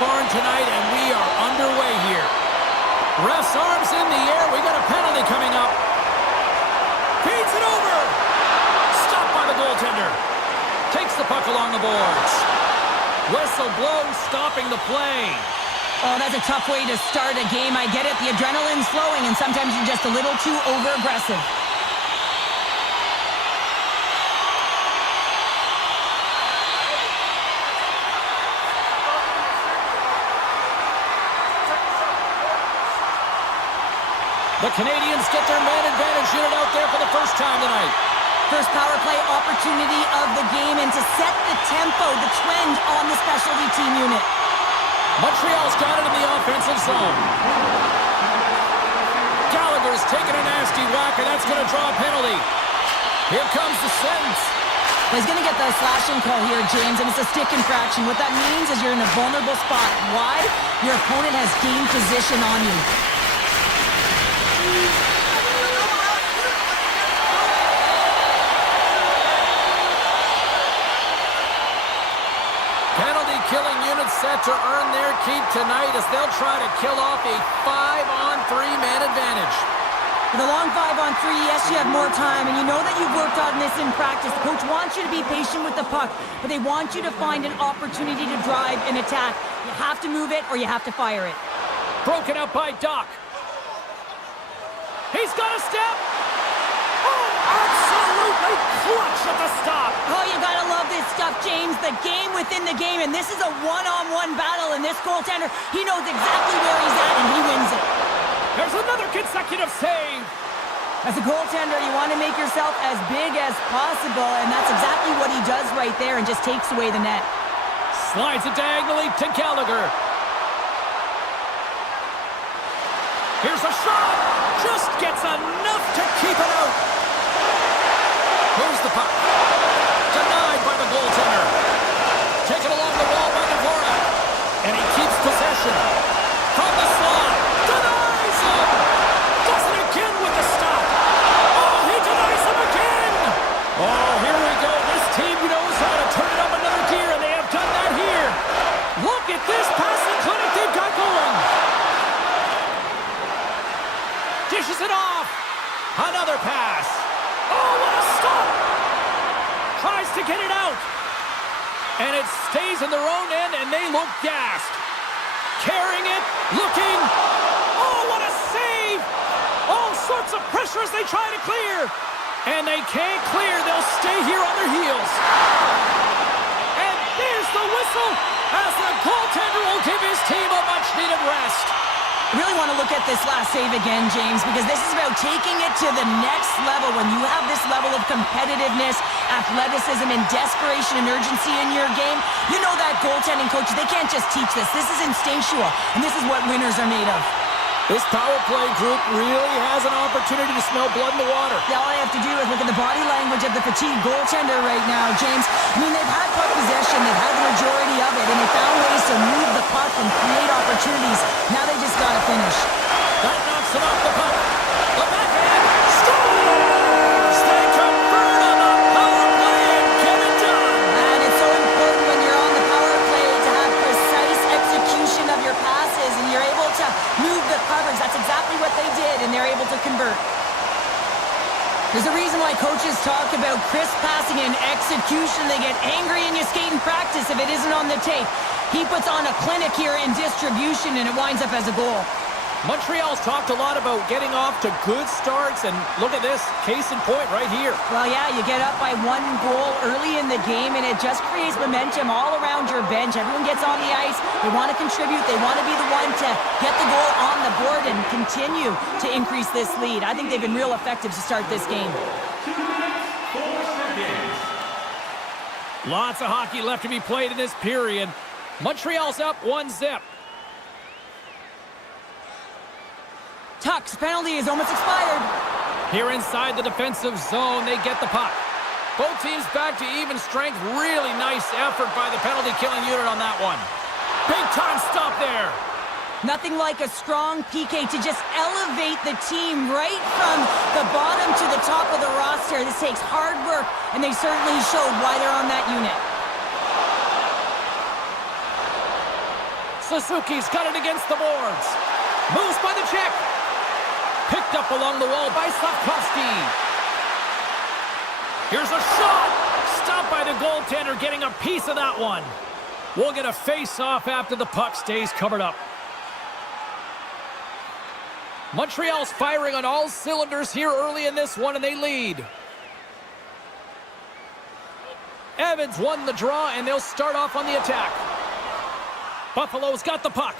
barn tonight, and we are underway here. Ref's arms in the air. We got a penalty coming up. Feeds it over. Stopped by the goaltender. Takes the puck along the boards. Whistle blows, stopping the play. Oh, that's a tough way to start a game. I get it. The adrenaline's flowing, and sometimes you're just a little too over-aggressive. The Canadiens get their man advantage unit out there for the first time tonight. First power play opportunity of the game, and to set the tempo, the trend on the specialty team unit. Montreal's got it in the offensive zone. Gallagher's taking a nasty whack, and that's going to draw a penalty. Here comes the sentence. He's going to get the slashing call here, James, and it's a stick infraction. What that means is you're in a vulnerable spot. Why? Your opponent has gained position on you. Penalty-killing unit set to earn their keep tonight as they'll try to kill off a 5-on-3 man advantage. With a long 5-on-3, yes, you have more time, and you know that you've worked on this in practice. The coach wants you to be patient with the puck, but they want you to find an opportunity to drive and attack. You have to move it or you have to fire it. Broken up by Doc. He's got a step. Oh, absolutely clutch at the stop. Oh, you gotta love this stuff, James. The game within the game, and this is a one-on-one battle, and this goaltender, he knows exactly where he's at, and he wins it. There's another consecutive save. As a goaltender, you want to make yourself as big as possible, and that's exactly what he does right there and just takes away the net. Slides it diagonally to Gallagher. Here's a shot. Just gets enough to keep it out. Here's the puck. Denied by the goaltender. Taken along the wall by Dvorak. And he keeps possession. From the slot. Denies him. Does it again with the stop. Oh, he denies him again. Oh, here we go. This team knows how to turn it up another gear, and they have done that here. Look at this passing clinic they've got going. Dishes it off. Another pass. Oh, what a stop. Tries to get it out. And it stays in their own end, and they look gassed. Carrying it. Looking. Oh, what a save. All sorts of pressure as they try to clear. And they can't clear. They'll stay here on their heels. And there's the whistle as the goaltender will give his team a much-needed rest. I really want to look at this last save again, James, because this is about taking it to the next level. When you have this level of competitiveness, athleticism, and desperation and urgency in your game, you know that goaltending coach, they can't just teach this. This is instinctual, and this is what winners are made of. This power play group really has an opportunity to smell blood in the water. Yeah, all I have to do is look at the body language of the fatigued goaltender right now, James. I mean, they've had puck possession, they've had the majority of it, and they found ways to move the puck and create opportunities. Now they just got to finish. That knocks it off the puck. The backhand scores! They convert on the power play and get it done. And it's so important when you're on the power play to have precise execution of your passes, and you're able to move the coverage. That's exactly what they did, and they're able to convert. There's a reason why coaches talk about crisp passing and execution. They get angry and you skate in practice if it isn't on the tape. He puts on a clinic here in distribution, and it winds up as a goal. Montreal's talked a lot about getting off to good starts, and look at this, case in point right here. Well, yeah, you get up by 1 goal early in the game, and it just creates momentum all around your bench. Everyone gets on the ice. They want to contribute. They want to be the one to get the goal on the board and continue to increase this lead. I think they've been real effective to start this game. Lots of hockey left to be played in this period. Montreal's up 1-0. Tuck's penalty is almost expired. Here inside the defensive zone, they get the puck. Both teams back to even strength. Really nice effort by the penalty-killing unit on that one. Big-time stop there. Nothing like a strong PK to just elevate the team right from the bottom to the top of the roster. This takes hard work, and they certainly showed why they're on that unit. Suzuki's got it against the boards. Moves by the check. Picked up along the wall by Slavkovsky. Here's a shot. Stopped by the goaltender, getting a piece of that one. We'll get a face-off after the puck stays covered up. Montreal's firing on all cylinders here early in this one, and they lead. Evans won the draw, and they'll start off on the attack. Buffalo's got the puck.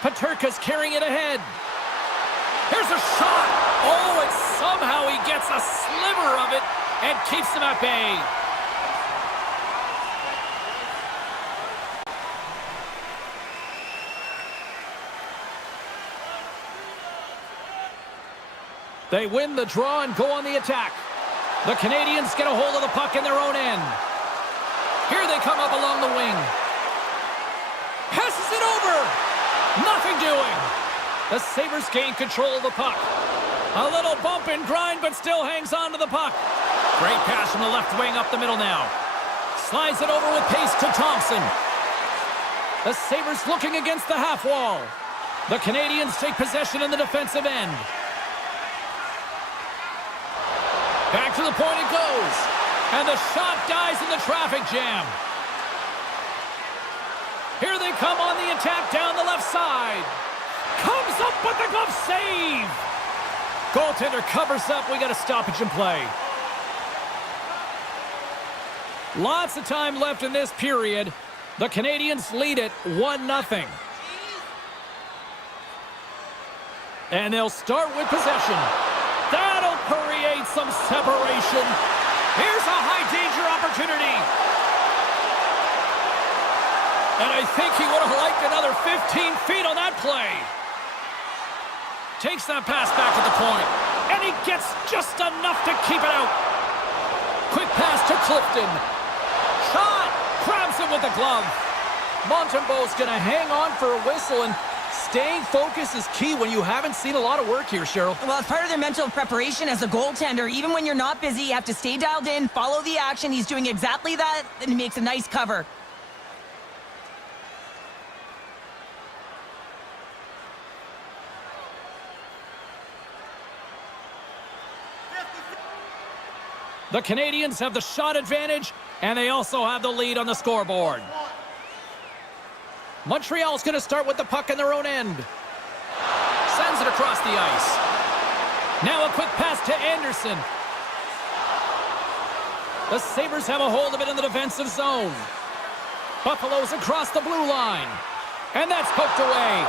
Peterka's carrying it ahead. Here's a shot. Oh, and somehow he gets a sliver of it and keeps them at bay. They win the draw and go on the attack. The Canadiens get a hold of the puck in their own end. Here they come up along the wing. Passes it over. Nothing doing. The Sabres gain control of the puck. A little bump and grind, but still hangs on to the puck. Great pass from the left wing up the middle now. Slides it over with pace to Thompson. The Sabres looking against the half wall. The Canadiens take possession in the defensive end. Back to the point it goes. And the shot dies in the traffic jam. Here they come on the attack down the left side. Comes up with the glove save. Goaltender covers up. We got a stoppage in play. Lots of time left in this period. The Canadiens lead it 1-0. And they'll start with possession. That'll create some separation. Here's a high-danger opportunity. And I think he would have liked another 15 feet on that play. Takes that pass back to the point. And he gets just enough to keep it out. Quick pass to Clifton. Shot! Grabs him with the glove. Montembeault's going to hang on for a whistle, and staying focused is key when you haven't seen a lot of work here, Cheryl. Well, it's part of their mental preparation as a goaltender. Even when you're not busy, you have to stay dialed in, follow the action. He's doing exactly that, and he makes a nice cover. The Canadiens have the shot advantage, and they also have the lead on the scoreboard. Montreal's going to start with the puck in their own end. Sends it across the ice. Now a quick pass to Anderson. The Sabres have a hold of it in the defensive zone. Buffalo's across the blue line. And that's poked away.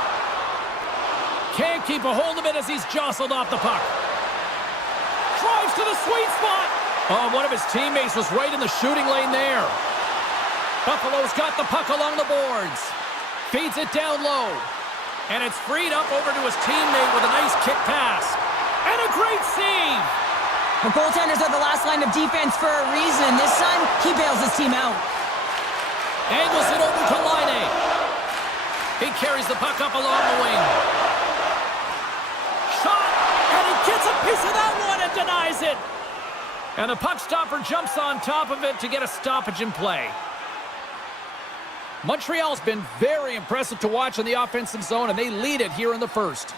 Can't keep a hold of it as he's jostled off the puck. Drives to the sweet spot. Oh, one of his teammates was right in the shooting lane there. Buffalo's got the puck along the boards. Feeds it down low. And it's freed up over to his teammate with a nice kick pass. And a great save. The goaltenders are the last line of defense for a reason, and this time, he bails his team out. Angles it over to Laine. He carries the puck up along the wing. Shot, and he gets a piece of that one and denies it. And the puck stopper jumps on top of it to get a stoppage in play. Montreal's been very impressive to watch in the offensive zone, and they lead it here in the first.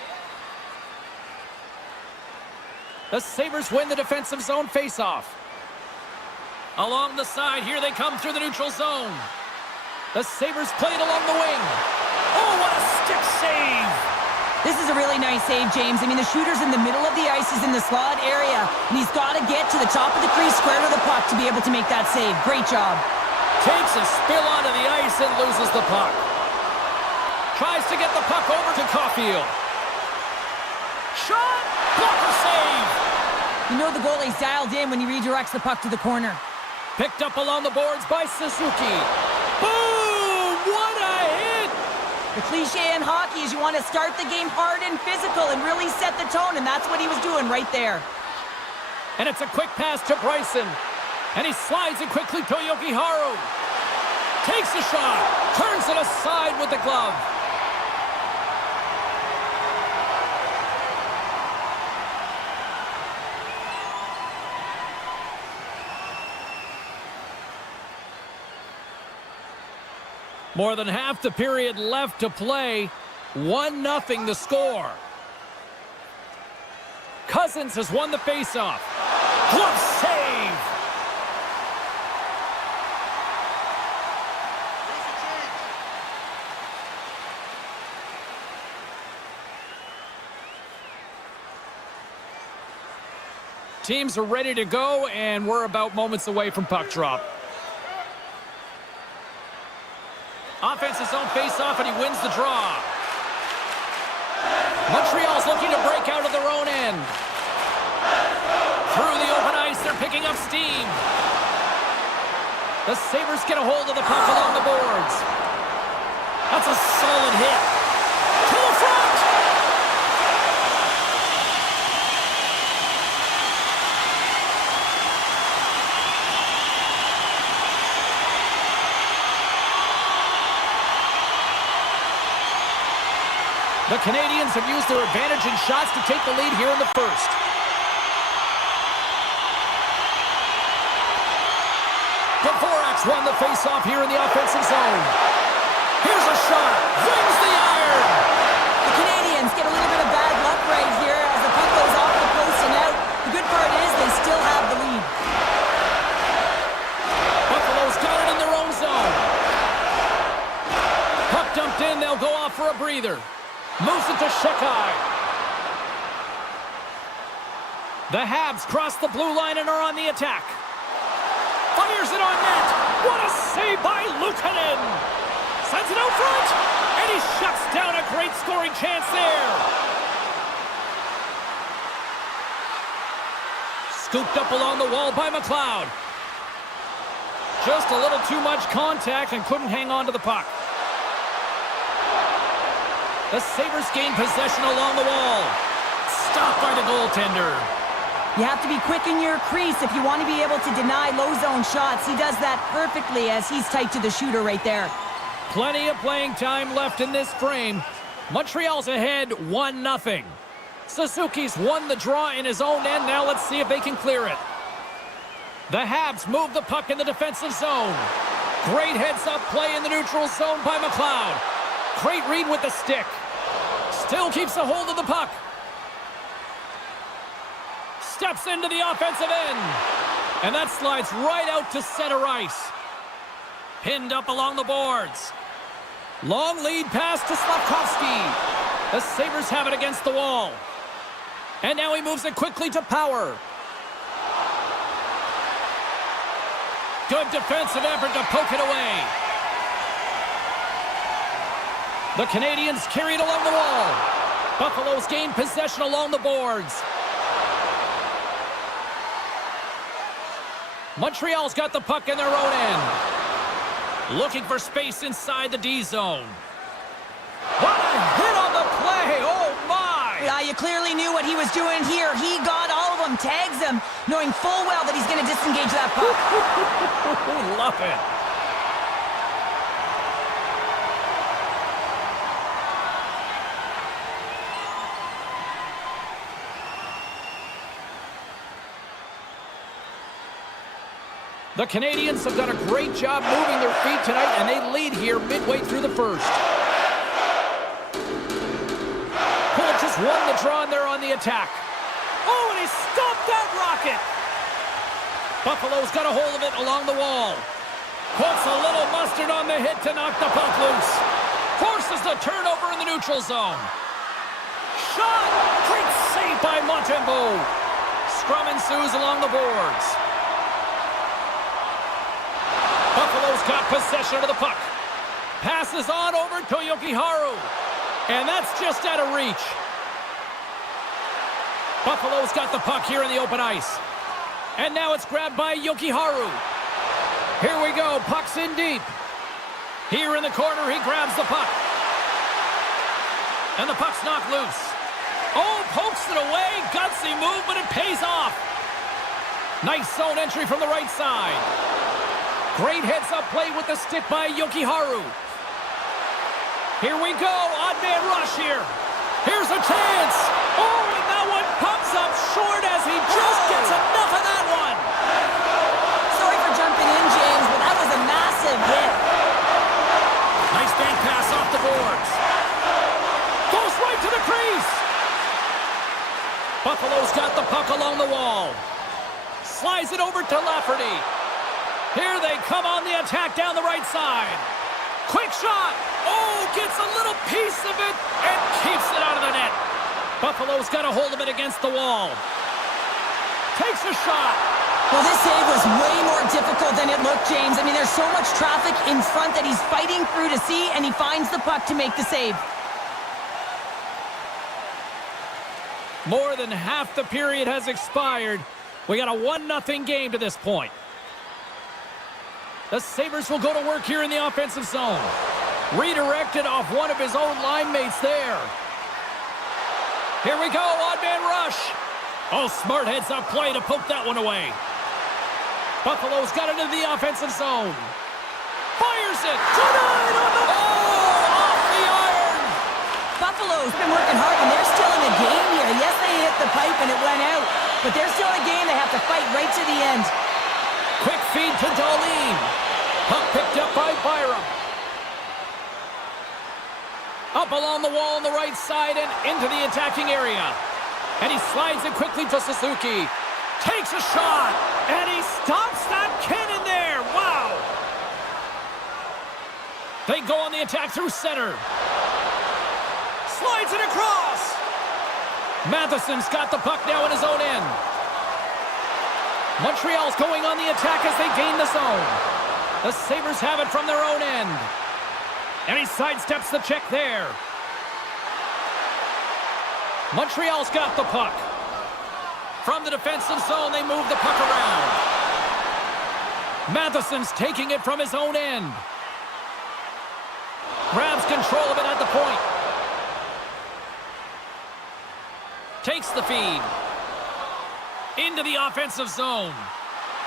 The Sabres win the defensive zone faceoff. Along the side, here they come through the neutral zone. The Sabres played along the wing. Oh, what a stick save! This is a really nice save, James. I mean, the shooter's in the middle of the ice. He's in the slot area, and he's got to get to the top of the crease, square to the puck to be able to make that save. Great job. Takes a spill onto the ice and loses the puck. Tries to get the puck over to Caulfield. Shot! Blocker save! You know the goalie's dialed in when he redirects the puck to the corner. Picked up along the boards by Suzuki. Boom! What a hit! The cliche in hockey is you want to start the game hard and physical and really set the tone, and that's what he was doing right there. And it's a quick pass to Bryson. And he slides it quickly to Yokiharu. Takes a shot. Turns it aside with the glove. More than half the period left to play. 1-0 the score. Cousins has won the faceoff. Glove save. Teams are ready to go, and we're about moments away from puck drop. Offense's own face-off, and he wins the draw. Montreal's looking to break out of their own end. Through the open ice, they're picking up steam. The Sabres get a hold of the puck along the boards. That's a solid hit. To the front! The Canadiens have used their advantage in shots to take the lead here in the first. Dvorak's won the faceoff here in the offensive zone. Here's a shot. Wins the iron. The Canadiens get a little bit of bad luck right here as the puck goes off the post and out. The good part is they still have the lead. Buffalo's got it in their own zone. Puck dumped in. They'll go off for a breather. Moves it to Shekai. The Habs cross the blue line and are on the attack. Fires it on net. What a save by Luukkonen. Sends it out front. And he shuts down a great scoring chance there. Scooped up along the wall by McLeod. Just a little too much contact and couldn't hang on to the puck. The Sabres gain possession along the wall. Stopped by the goaltender. You have to be quick in your crease if you want to be able to deny low zone shots. He does that perfectly as he's tight to the shooter right there. Plenty of playing time left in this frame. Montreal's ahead 1-0. Suzuki's won the draw in his own end. Now let's see if they can clear it. The Habs move the puck in the defensive zone. Great heads-up play in the neutral zone by McLeod. Great read with the stick. Still keeps a hold of the puck. Steps into the offensive end. And that slides right out to center ice. Pinned up along the boards. Long lead pass to Slavkovsky. The Sabres have it against the wall. And now he moves it quickly to Power. Good defensive effort to poke it away. The Canadiens carry it along the wall. Buffalo's gained possession along the boards. Montreal's got the puck in their own end. Looking for space inside the D zone. What a hit on the play! Oh my! Yeah, you clearly knew what he was doing here. He got all of them, tags them, knowing full well that he's going to disengage that puck. Love it. The Canadiens have done a great job moving their feet tonight, and they lead here midway through the first. Pulic just won the draw, and they're on the attack. Oh, and he stopped that rocket! Buffalo's got a hold of it along the wall. Puts a little mustard on the hit to knock the puck loose. Forces the turnover in the neutral zone. Shot! Great save by Montembeault. Scrum ensues along the boards. Buffalo's got possession of the puck. Passes on over to Jokiharju. And that's just out of reach. Buffalo's got the puck here in the open ice. And now it's grabbed by Jokiharju. Here we go. Puck's in deep. Here in the corner, he grabs the puck. And the puck's knocked loose. Oh, pokes it away. Gutsy move, but it pays off. Nice zone entry from the right side. Great heads-up play with the stick by Jokiharju. Here we go. Odd man rush here. Here's a chance. Oh, and that one comes up short as he just gets enough of that one. Sorry for jumping in, James, but that was a massive hit. Buffalo's got the puck along the wall. Slides it over to Lafferty. Here they come on the attack down the right side. Quick shot. Oh, gets a little piece of it and keeps it out of the net. Buffalo's got a hold of it against the wall. Takes a shot. Well, this save was way more difficult than it looked, James. I mean, there's so much traffic in front that he's fighting through to see, and he finds the puck to make the save. More than half the period has expired. We got a 1-0 game to this point. The Sabres will go to work here in the offensive zone. Redirected off one of his own line mates there. Here we go, odd-man rush. Oh, smart heads-up play to poke that one away. Buffalo's got it into the offensive zone. Fires it. Denied on the... Oh, off the iron. Buffalo's been working hard, and they're still in the game here. Yes, they hit the pipe and it went out, but they're still in a game. They have to fight right to the end. Quick feed to Darlene. Puck picked up by Byram. Up along the wall on the right side and into the attacking area. And he slides it quickly to Suzuki. Takes a shot, and he stops that cannon there. Wow. They go on the attack through center. Slides it across. Matheson's got the puck now in his own end. Montreal's going on the attack as they gain the zone. The Sabres have it from their own end. And he sidesteps the check there. Montreal's got the puck. From the defensive zone, they move the puck around. Matheson's taking it from his own end. Grabs control of it at the point. Takes the feed. Into the offensive zone.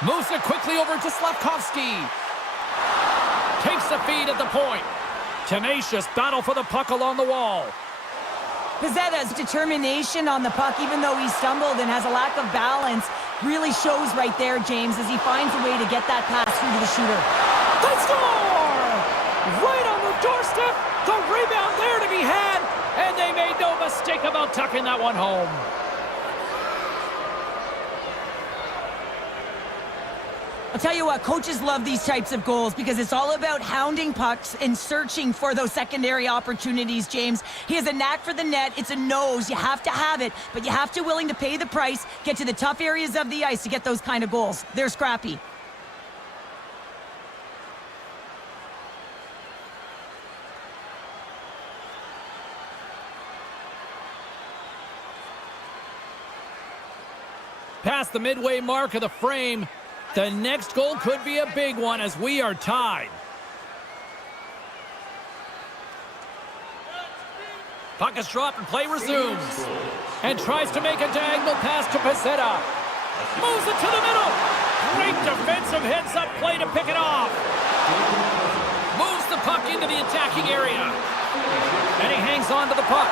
Moves it quickly over to Slavkovsky. Takes the feed at the point. Tenacious battle for the puck along the wall. Pizzetta's determination on the puck, even though he stumbled and has a lack of balance, really shows right there, James, as he finds a way to get that pass through to the shooter. They score! Right on the doorstep. The rebound there to be had, and they made no mistake about tucking that one home. I'll tell you what, coaches love these types of goals because it's all about hounding pucks and searching for those secondary opportunities, James. He has a knack for the net. It's a nose. You have to have it, but you have to be willing to pay the price, get to the tough areas of the ice to get those kind of goals. They're scrappy. Past the midway mark of the frame. The next goal could be a big one as we are tied. Puck is dropped and play resumes. And tries to make a diagonal pass to Pizzetta. Moves it to the middle. Great defensive heads-up play to pick it off. Moves the puck into the attacking area. And he hangs on to the puck.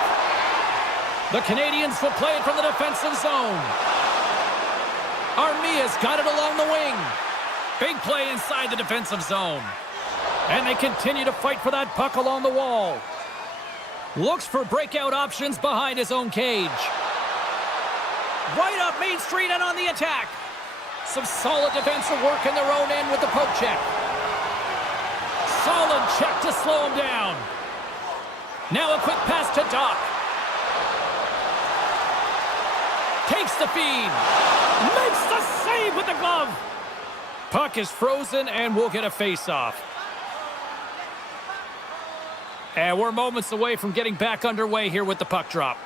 The Canadiens will play it from the defensive zone. Armia's got it along the wing. Big play inside the defensive zone. And they continue to fight for that puck along the wall. Looks for breakout options behind his own cage. Right up Main Street and on the attack. Some solid defensive work in their own end with the poke check. Solid check to slow him down. Now a quick pass to Doc. Takes the feed. Makes the save with the glove. Puck is frozen and we'll get a face-off. And we're moments away from getting back underway here with the puck drop.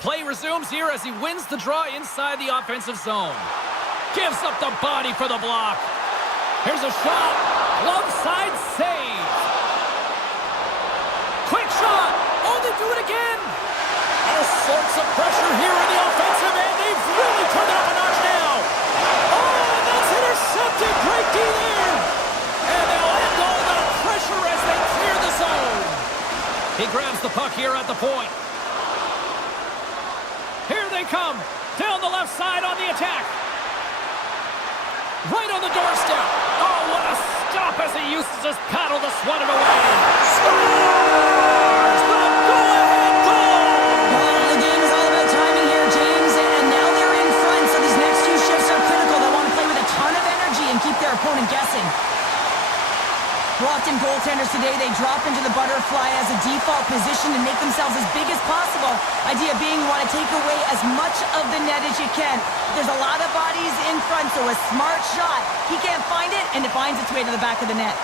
Play resumes here as he wins the draw inside the offensive zone. Gives up the body for the block. Here's a shot. Glove side save. Quick shot. Oh, they do it again. All sorts of pressure here in the offensive end. They've really turned it up a notch now. Oh, and that's intercepted. Great D there. And they'll end all that pressure as they clear the zone. He grabs the puck here at the point. Here they come. Down the left side on the attack. Right on the doorstep. Oh, what a stop as he uses his paddle to swat it away. Scores! The goal! opponent guessing. Often goaltenders today, they drop into the butterfly as a default position and make themselves as big as possible. Idea being you want to take away as much of the net as you can. There's a lot of bodies in front, so a smart shot. He can't find it, and it finds its way to the back of the net.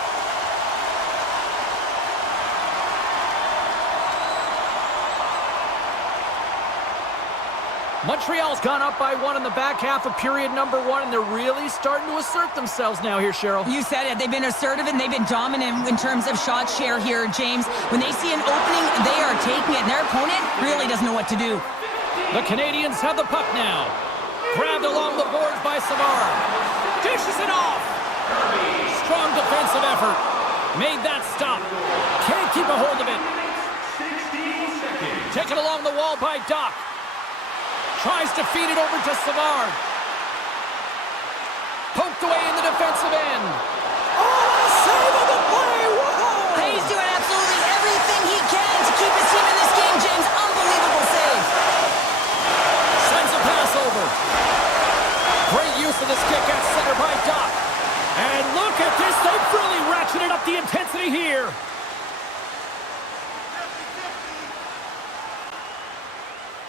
Montreal's gone up by 1 in the back half of period number 1, and they're really starting to assert themselves now here, Cheryl. You said it. They've been assertive, and they've been dominant in terms of shot share here, James. When they see an opening, they are taking it, and their opponent really doesn't know what to do. The Canadiens have the puck now. Grabbed along the boards by Sabres. Dishes it off. Strong defensive effort. Made that stop. Can't keep a hold of it. Taken along the wall by Doc. Tries to feed it over to Savard. Poked away in the defensive end. Oh, save of the play! Whoa! He's doing absolutely everything he can to keep his team in this game, James. Unbelievable save. Sends a pass over. Great use of the stick at center by Doc. And look at this. They've really ratcheted up the intensity here.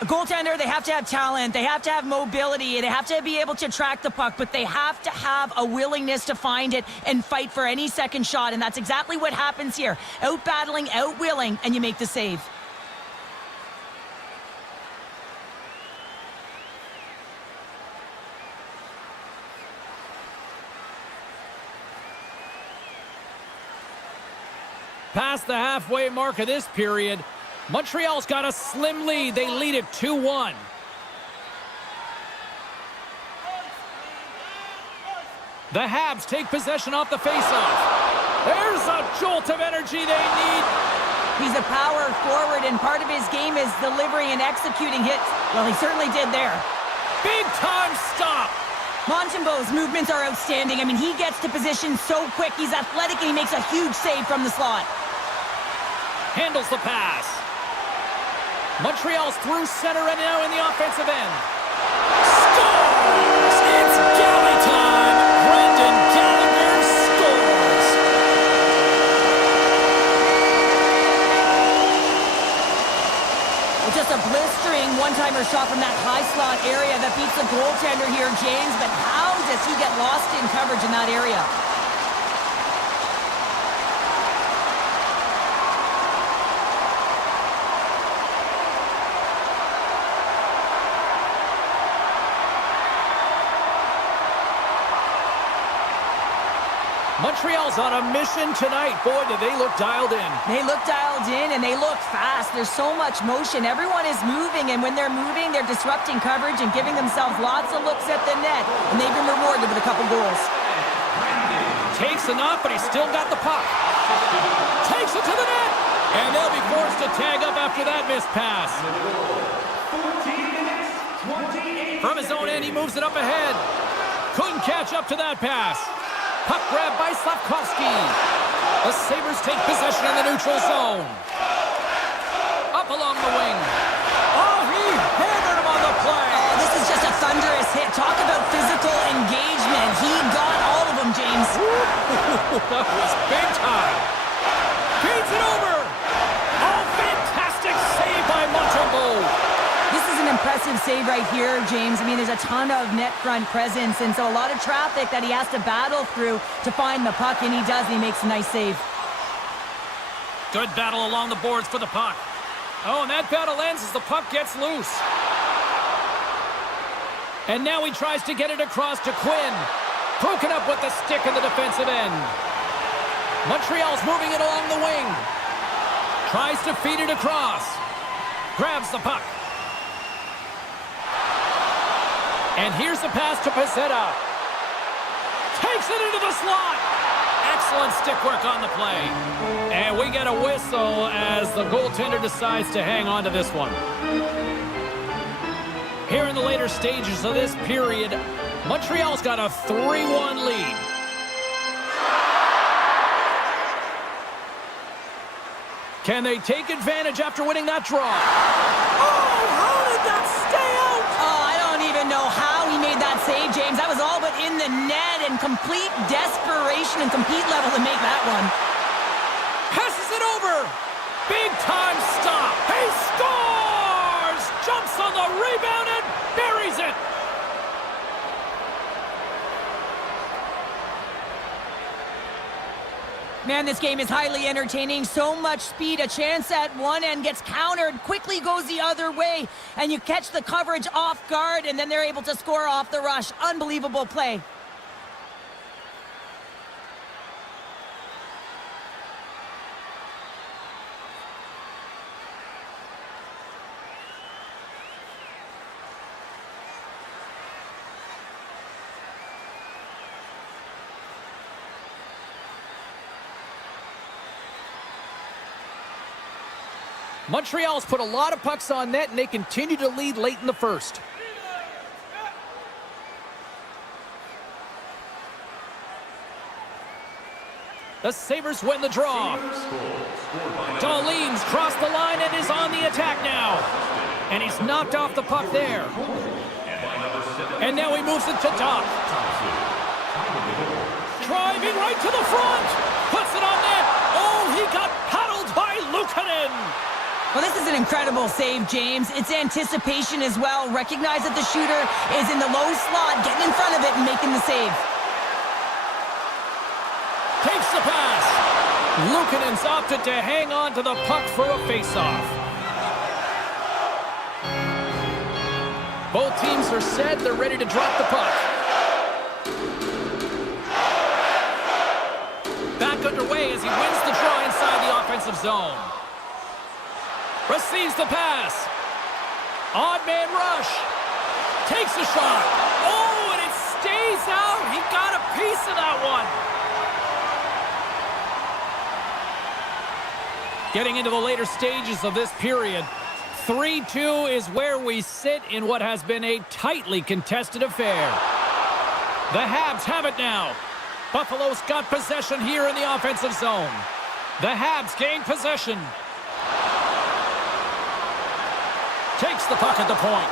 A goaltender, they have to have talent, they have to have mobility, they have to be able to track the puck, but they have to have a willingness to find it and fight for any second shot, and that's exactly what happens here. Out-battling, out-willing, and you make the save. Past the halfway mark of this period, Montreal's got a slim lead. They lead it 2-1. The Habs take possession off the faceoff. There's a jolt of energy they need. He's a power forward, and part of his game is delivering and executing hits. Well, he certainly did there. Big time stop. Montembeau's movements are outstanding. I mean, he gets to position so quick. He's athletic, and he makes a huge save from the slot. Handles the pass. Montreal's through center and now in the offensive end. Scores! It's galley time! Brendan Gallagher scores! Well, just a blistering one-timer shot from that high slot area that beats the goaltender here, James. But how does he get lost in coverage in that area? Montreal's on a mission tonight. Boy, do they look dialed in. They look dialed in, and they look fast. There's so much motion. Everyone is moving, and when they're moving, they're disrupting coverage and giving themselves lots of looks at the net, and they've been rewarded with a couple goals. Takes enough, but he's still got the puck. Takes it to the net, and they'll be forced to tag up after that missed pass. From his own end, he moves it up ahead. Couldn't catch up to that pass. Puck grab by Slavkovsky. The Sabres take possession in the neutral zone. Up along the wing. Oh, he hammered him on the play. Oh, this is just a thunderous hit. Talk about physical engagement. He got all of them, James. That was big time. Feeds it over. Oh, fantastic save by Montembeau. This is an impressive save right here, James. I mean, there's a ton of net front presence, and so a lot of traffic that he has to battle through to find the puck, and he does, and he makes a nice save. Good battle along the boards for the puck. Oh, and that battle ends as the puck gets loose. And now he tries to get it across to Quinn. Broken up with the stick in the defensive end. Montreal's moving it along the wing. Tries to feed it across. Grabs the puck. And here's the pass to Pezzetta. Takes it into the slot. Excellent stick work on the play. And we get a whistle as the goaltender decides to hang on to this one. Here in the later stages of this period, Montreal's got a 3-1 lead. Can they take advantage after winning that draw? Oh, how did that stay out? Oh, I don't even know how he made that save, James. That was all but in the net, and complete desperation and compete level to make that one. Passes it over. Big time stop. He scores! Jumps on the rebound and buries it. Man, this game is highly entertaining. So much speed. A chance at one end gets countered, quickly goes the other way, and you catch the coverage off guard, and then they're able to score off the rush. Unbelievable play. Montreal's put a lot of pucks on net, and they continue to lead late in the first. The Sabres win the draw. Darlene's crossed the line and is on the attack now. And he's knocked off the puck there. And now he moves it to Doc. Driving right to the front. Puts it on net. Oh, he got paddled by Luukkonen. Well, this is an incredible save, James. It's anticipation as well. Recognize that the shooter is in the low slot, getting in front of it and making the save. Takes the pass. Luukkonen's opted to hang on to the puck for a faceoff. Both teams are set. They're ready to drop the puck. Back underway as he wins the draw inside the offensive zone. Receives the pass. Odd man rush. Takes a shot. Oh, and it stays out. He got a piece of that one. Getting into the later stages of this period, 3-2 is where we sit in what has been a tightly contested affair. The Habs have it now. Buffalo's got possession here in the offensive zone. The Habs gain possession. Takes the puck at the point.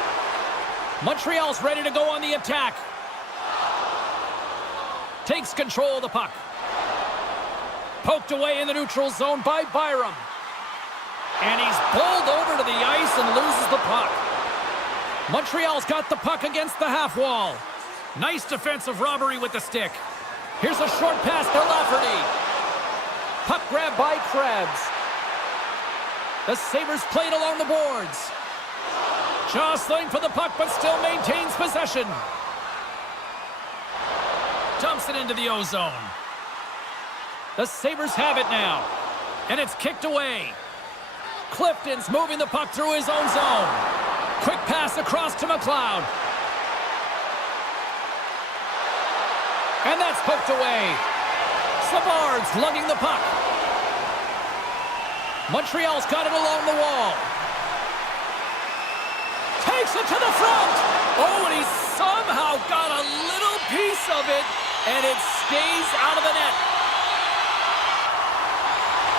Montreal's ready to go on the attack. Takes control of the puck. Poked away in the neutral zone by Byram. And he's bowled over to the ice and loses the puck. Montreal's got the puck against the half wall. Nice defensive robbery with the stick. Here's a short pass to Lafferty. Puck grab by Krebs. The Sabres played along the boards. Jostling for the puck, but still maintains possession. Dumps it into the O-zone. The Sabres have it now. And it's kicked away. Clifton's moving the puck through his own zone. Quick pass across to McLeod. And that's poked away. Savard's lugging the puck. Montreal's got it along the wall. Takes it to the front. Oh, and he somehow got a little piece of it, and it stays out of the net.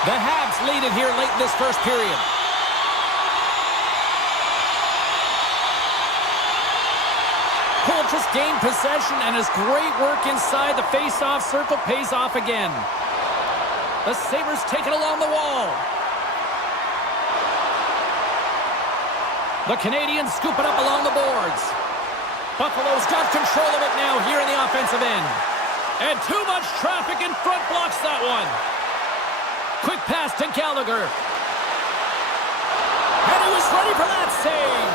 The Habs lead it here late in this first period. Cole just gained possession, and his great work inside the face-off circle pays off again. The Sabres take it along the wall. The Canadiens scoop it up along the boards. Buffalo's got control of it now here in the offensive end. And too much traffic in front blocks that one. Quick pass to Gallagher. And he was ready for that save.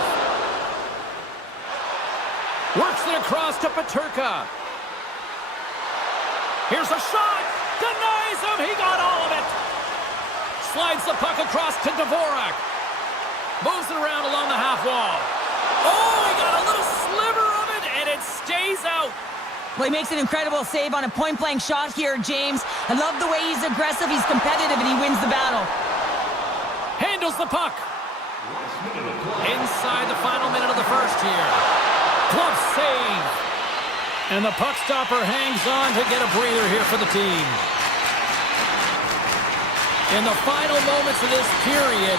Works it across to Peterka. Here's a shot. Denies him. He got all of it. Slides the puck across to Dvorak. Moves it around along the half wall. Oh, he got a little sliver of it, and it stays out. Well, he makes an incredible save on a point-blank shot here, James. I love the way he's aggressive, he's competitive, and he wins the battle. Handles the puck. Inside the final minute of the first here. Glove save. And the puck stopper hangs on to get a breather here for the team. In the final moments of this period,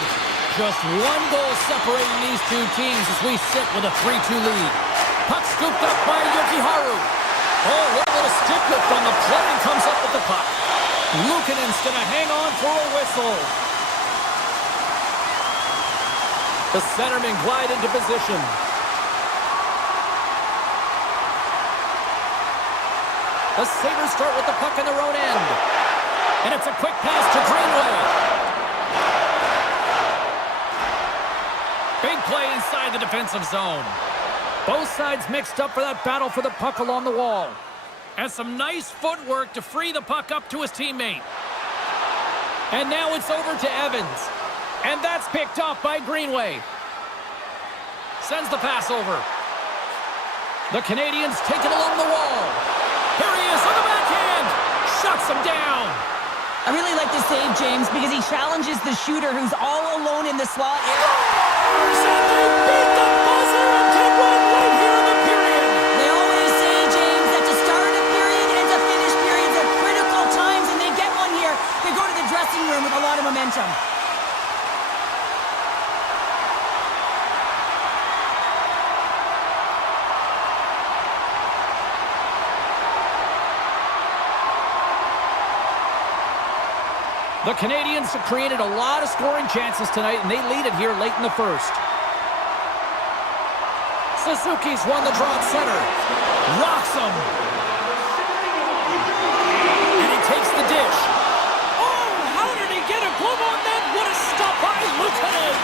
just one goal separating these two teams as we sit with a 3-2 lead. Puck scooped up by Yokiharu. Oh, what a little stick lift on the play and comes up with the puck. Luukkonen's going to hang on for a whistle. The centermen glide into position. The Sabres start with the puck in their own end. And it's a quick pass to Greenway. Big play inside the defensive zone. Both sides mixed up for that battle for the puck along the wall. And some nice footwork to free the puck up to his teammate. And now it's over to Evans. And that's picked off by Greenway. Sends the pass over. The Canadiens take it along the wall. Here he is on the backhand. Shuts him down. I really like this save, James, because he challenges the shooter who's all alone in the slot. And they beat the buzzer and can win right here in the period. They always say, James, that to start a period and to finish periods are critical times, and they get one here. They go to the dressing room with a lot of momentum. The Canadiens have created a lot of scoring chances tonight, and they lead it here late in the first. Suzuki's won the draw at center. Rocks him. And he takes the dish. Oh, how did he get a glove on that? What a stop by Luukkonen.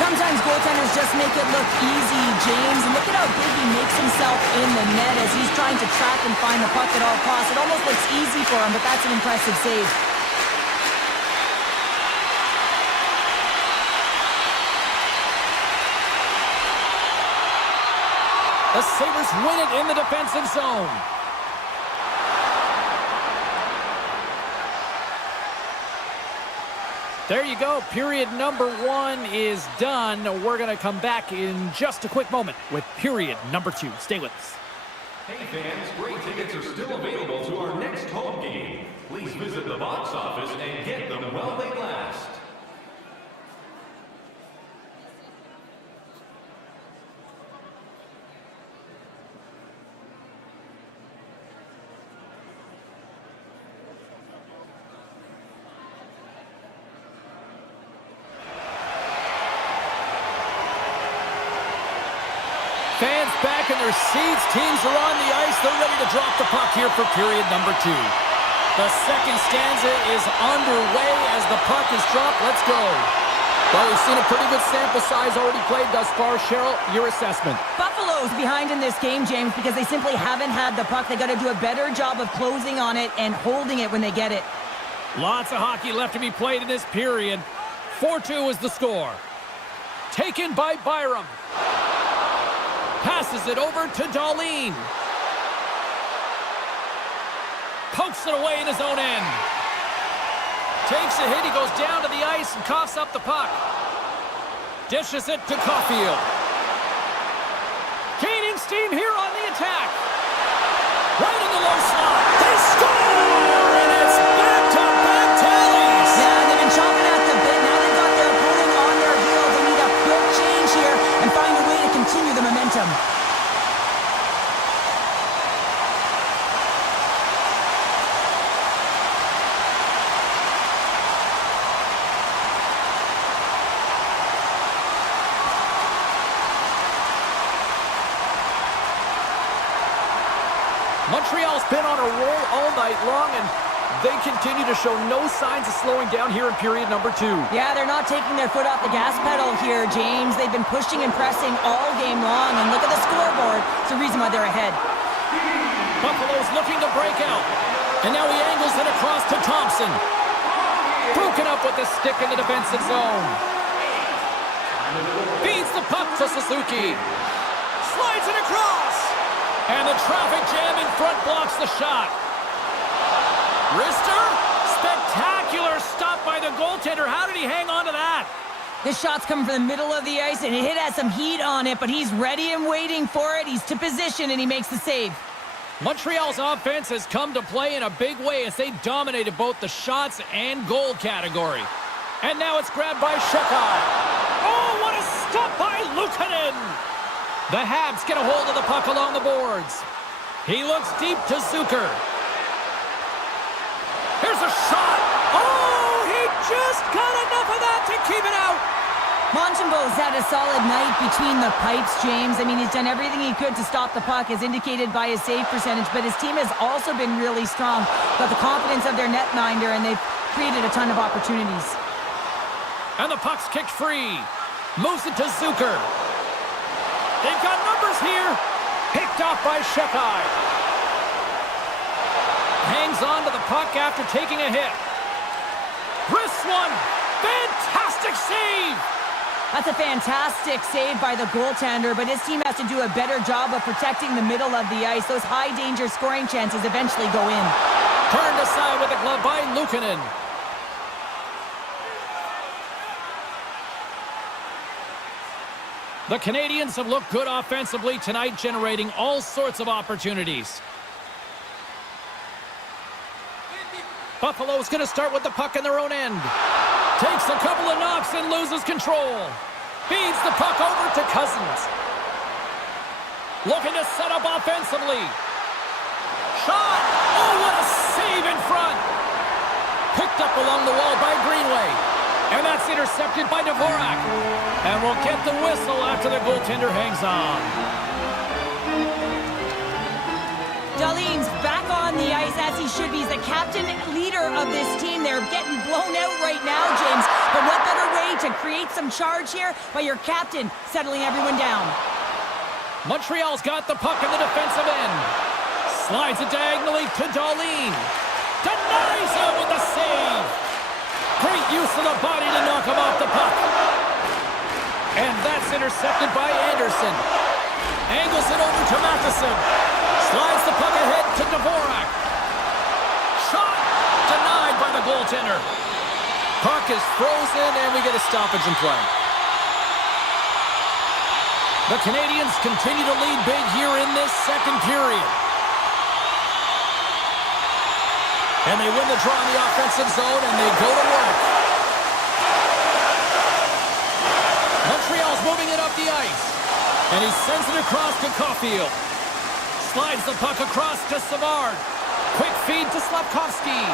Sometimes goaltenders just make it look easy, James. And look at how big he makes himself in the net as he's trying to track and find the puck at all costs. It almost looks easy for him, but that's an impressive save. The Sabres win it in the defensive zone. There you go. Period number 1 is done. We're going to come back in just a quick moment with period number 2. Stay with us. Hey fans, great tickets are still available to our next home game. Please visit the box office and get them while they last. Fans back in their seats. Teams are on the ice. They're ready to drop the puck here for period number 2. The second stanza is underway as the puck is dropped. Let's go. Well, we've seen a pretty good sample size already played thus far. Cheryl, your assessment. Buffalo's behind in this game, James, because they simply haven't had the puck. They got to do a better job of closing on it and holding it when they get it. Lots of hockey left to be played in this period. 4-2 is the score. Taken by Byram. Passes it over to Dahlin. Pokes it away in his own end. Takes a hit. He goes down to the ice and coughs up the puck. Dishes it to Caulfield. Gaining steam here on the attack. Right in the low slot. They score! And it's back-to-back tallies. Yeah, they've been chomping at the bit. Now they've got their opponent on their heels. They need a quick change here and find a way to continue the momentum. Montreal's been on a roll all night long, and they continue to show no signs of slowing down here in period number 2. Yeah, they're not taking their foot off the gas pedal here, James. They've been pushing and pressing all game long, and look at the scoreboard. It's the reason why they're ahead. Buffalo's looking to break out, and now he angles it across to Thompson. Broken up with the stick in the defensive zone. Feeds the puck to Suzuki. Slides it across. And the traffic jam in front blocks the shot. Rister, spectacular stop by the goaltender. How did he hang on to that? This shot's coming from the middle of the ice, and it has some heat on it, but he's ready and waiting for it. He's to position, and he makes the save. Montreal's offense has come to play in a big way as they dominated both the shots and goal category. And now it's grabbed by Shekai. Oh, what a stop by Luukkonen! The Habs get a hold of the puck along the boards. He looks deep to Zucker. Here's a shot. Oh, he just got enough of that to keep it out. Montembeau's had a solid night between the pipes, James. I mean, he's done everything he could to stop the puck, as indicated by his save percentage, but his team has also been really strong. Got the confidence of their netminder, and they've created a ton of opportunities. And the puck's kicked free. Moves it to Zucker. They've got numbers here. Picked off by Shekai. Hangs on to the puck after taking a hit. Wrists one. Fantastic save. That's a fantastic save by the goaltender, but his team has to do a better job of protecting the middle of the ice. Those high-danger scoring chances eventually go in. Turned aside with a glove by Luukkonen. The Canadiens have looked good offensively tonight, generating all sorts of opportunities. Buffalo's going to start with the puck in their own end. Takes a couple of knocks and loses control. Feeds the puck over to Cousins. Looking to set up offensively. Shot! Oh, what a save in front! Picked up along the wall by Greenway. And that's intercepted by Dvorak. And we'll get the whistle after the goaltender hangs on. Darlene's back on the ice as he should be. He's the captain, leader of this team. They're getting blown out right now, James. But what better way to create some charge here by your captain settling everyone down? Montreal's got the puck in the defensive end. Slides it diagonally to Darlene. Denies him with the save. Great use of the body to knock him off the puck. And that's intercepted by Anderson. Angles it over to Matheson. Slides the puck ahead to Dvorak. Shot denied by the goaltender. Puck is frozen and we get a stoppage in play. The Canadiens continue to lead big here in this second period. And they win the draw in the offensive zone, and they go to work. Montreal's moving it up the ice. And he sends it across to Caulfield. Slides the puck across to Savard. Quick feed to Slafkovsky.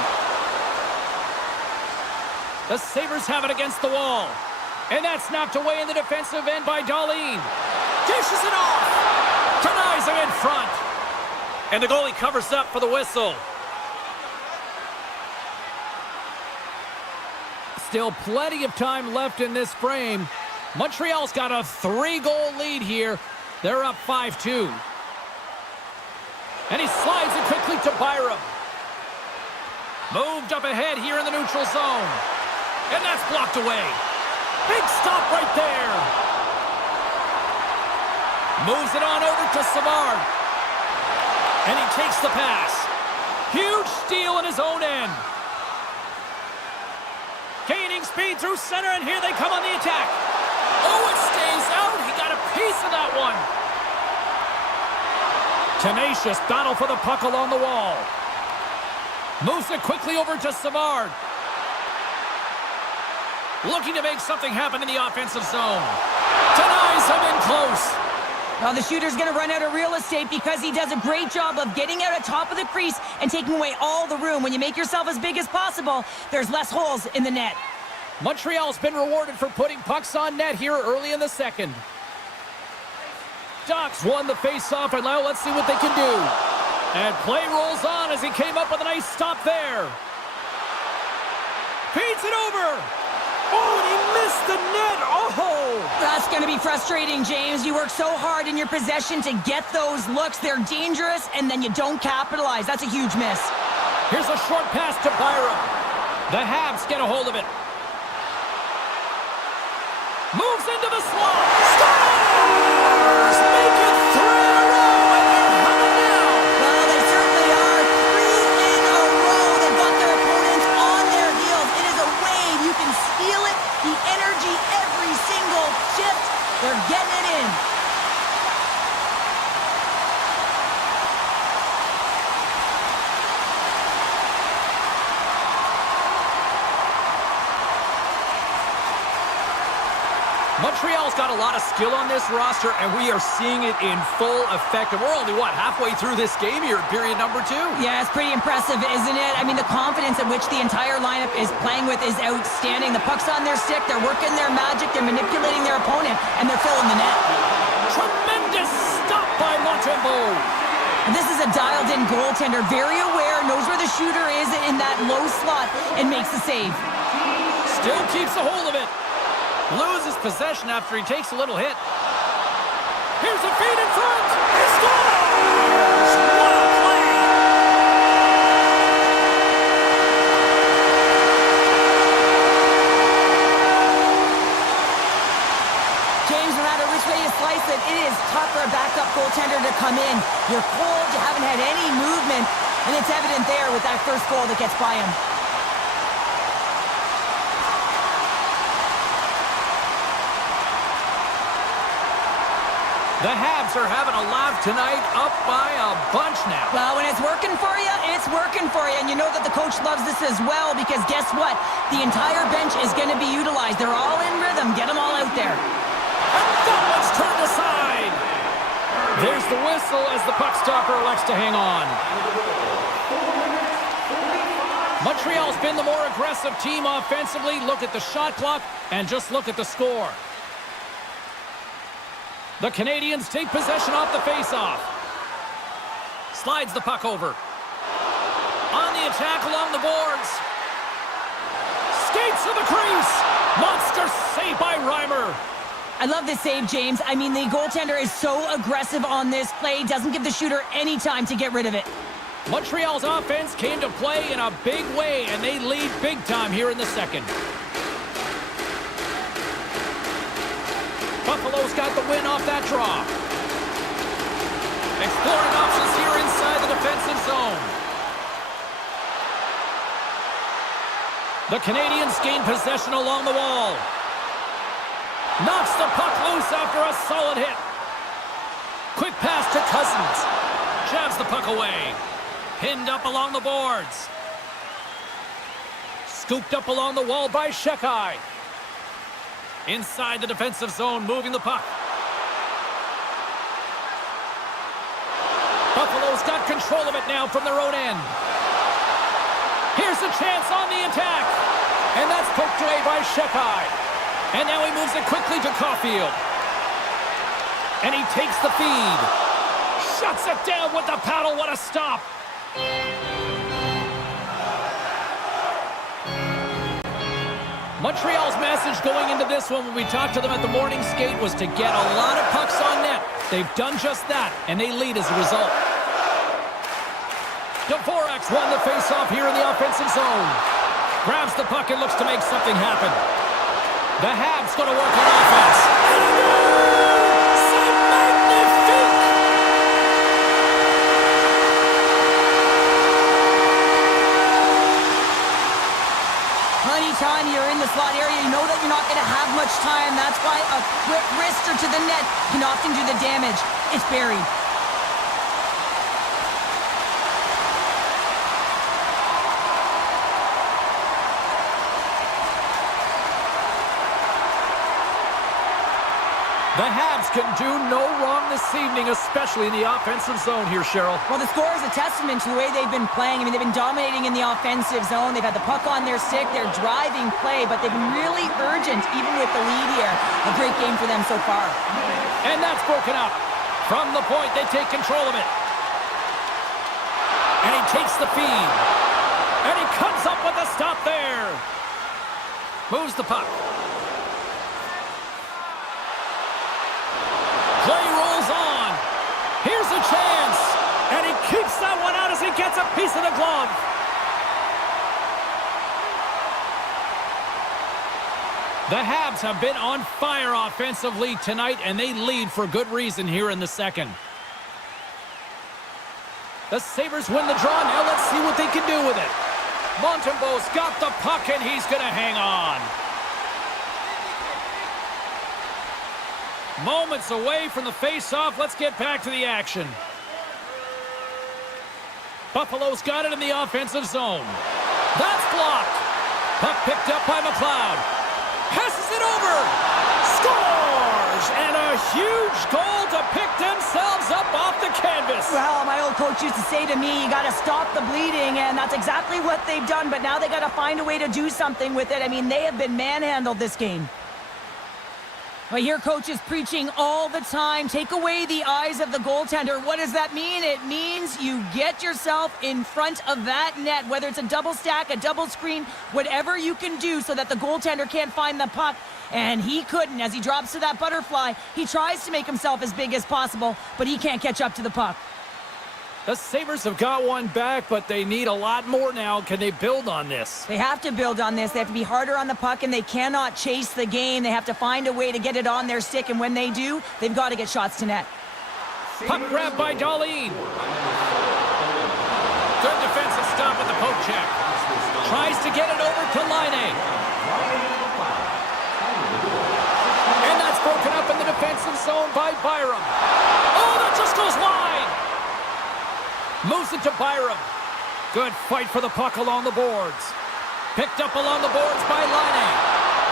The Sabres have it against the wall. And that's knocked away in the defensive end by Darlene. Dishes it off. Denies him in front. And the goalie covers up for the whistle. Still plenty of time left in this frame. Montreal's got a 3-goal lead here. They're up 5-2. And he slides it quickly to Byram. Moved up ahead here in the neutral zone. And that's blocked away. Big stop right there. Moves it on over to Savard. And he takes the pass. Huge steal in his own end. Gaining speed through center, and here they come on the attack. Oh, it stays out. He got a piece of that one. Tenacious battle for the puck along the wall. Moves it quickly over to Savard. Looking to make something happen in the offensive zone. Denies him in close. Well, the shooter's going to run out of real estate because he does a great job of getting out at top of the crease and taking away all the room. When you make yourself as big as possible, there's less holes in the net. Montreal's been rewarded for putting pucks on net here early in the second. Ducks won the face-off, and now let's see what they can do. And play rolls on as he came up with a nice stop there. Feeds it over. Oh, and he missed the net. Oh! That's going to be frustrating, James. You work so hard in your possession to get those looks. They're dangerous, and then you don't capitalize. That's a huge miss. Here's a short pass to Byram. The Habs get a hold of it. Moves into the slot. Stars! Make it 3 in a row, and they're humming now. Well, they certainly are. 3 in a row. They've got their opponents on their heels. It is a wave. You can feel it. The energy every single shift. They're getting it in. Montreal's got a lot of skill on this roster, and we are seeing it in full effect. And we're only, halfway through this game here in period number 2? Yeah, it's pretty impressive, isn't it? I mean, the confidence at which the entire lineup is playing with is outstanding. The puck's on their stick, they're working their magic, they're manipulating their opponent, and they're filling the net. Tremendous stop by Montembeault. And this is a dialed-in goaltender, very aware, knows where the shooter is in that low slot, and makes the save. Still keeps a hold of it. Loses possession after he takes a little hit. Here's a feed in front. He scores! What a play! James, no matter which way you slice it, it is tough for a backup goaltender to come in. You're cold, you haven't had any movement, and it's evident there with that first goal that gets by him. The Habs are having a laugh tonight, up by a bunch now. Well, when it's working for you, it's working for you. And you know that the coach loves this as well because guess what? The entire bench is going to be utilized. They're all in rhythm. Get them all out there. And that one's turned aside. There's the whistle as the puck stopper elects to hang on. Montreal's been the more aggressive team offensively. Look at the shot clock and just look at the score. The Canadiens take possession off the faceoff. Slides the puck over. On the attack along the boards. Skates to the crease. Monster save by Reimer. I love this save, James. I mean, the goaltender is so aggressive on this play. Doesn't give the shooter any time to get rid of it. Montreal's offense came to play in a big way, and they lead big time here in the second. Buffalo's got the win off that draw. Exploring options here inside the defensive zone. The Canadiens gain possession along the wall. Knocks the puck loose after a solid hit. Quick pass to Cousins. Jabs the puck away. Pinned up along the boards. Scooped up along the wall by Shekai. Inside the defensive zone, moving the puck. Buffalo's got control of it now from their own end. Here's a chance on the attack. And that's poked away by Shekai. And now he moves it quickly to Caulfield. And he takes the feed. Shuts it down with the paddle. What a stop. Montreal's message going into this one when we talked to them at the morning skate was to get a lot of pucks on net. They've done just that, and they lead as a result. Dvorak's won the faceoff here in the offensive zone. Grabs the puck and looks to make something happen. The Habs going to work on offense. C'est magnifique! Anytime you're in the slot area, you know that you're not going to have much time. That's why a quick wrister to the net can often do the damage. It's buried. The Habs can do no wrong this evening, especially in the offensive zone here, Cheryl. Well, the score is a testament to the way they've been playing. I mean, they've been dominating in the offensive zone. They've had the puck on their stick. They're driving play, but they've been really urgent, even with the lead here. A great game for them so far. And that's broken up. From the point, they take control of it. And he takes the feed. And he comes up with a stop there. Moves the puck. Play rolls on. Here's a chance. And he keeps that one out as he gets a piece of the glove. The Habs have been on fire offensively tonight, and they lead for good reason here in the second. The Sabres win the draw. Now let's see what they can do with it. Montembeault's got the puck, and he's going to hang on. Moments away from the face-off. Let's get back to the action. Buffalo's got it in the offensive zone. That's blocked. Puck picked up by McLeod. Passes it over. Score! Sabres, and a huge goal to pick themselves up off the canvas. Well, my old coach used to say to me, you got to stop the bleeding, and that's exactly what they've done, but now they got to find a way to do something with it. I mean, they have been manhandled this game. But here, coach is preaching all the time. Take away the eyes of the goaltender. What does that mean? It means you get yourself in front of that net, whether it's a double stack, a double screen, whatever you can do so that the goaltender can't find the puck. And he couldn't. As he drops to that butterfly, he tries to make himself as big as possible, but he can't catch up to the puck. The Sabres have got one back, but they need a lot more now. Can they build on this? They have to build on this. They have to be harder on the puck, and they cannot chase the game. They have to find a way to get it on their stick, and when they do, they've got to get shots to net. Puck grab by Darlene. Good defensive stop with the poke check. Tries to get it over to Laine. And that's broken up in the defensive zone by Byram. Oh, that just goes wide. Moves it to Byram. Good fight for the puck along the boards. Picked up along the boards by Laine.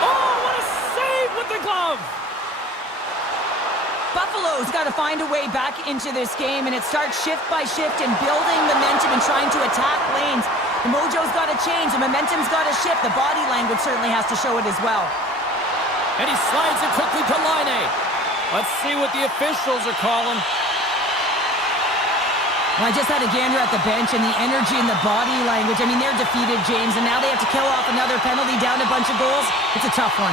Oh, what a save with the glove. Buffalo's got to find a way back into this game, and it starts shift by shift and building momentum and trying to attack lanes. The mojo's got to change. The momentum's got to shift. The body language certainly has to show it as well. And he slides it quickly to Laine. Let's see what the officials are calling. Well, I just had a gander at the bench, and the energy and the body language, I mean, they're defeated, James, and now they have to kill off another penalty, down a bunch of goals. It's a tough one.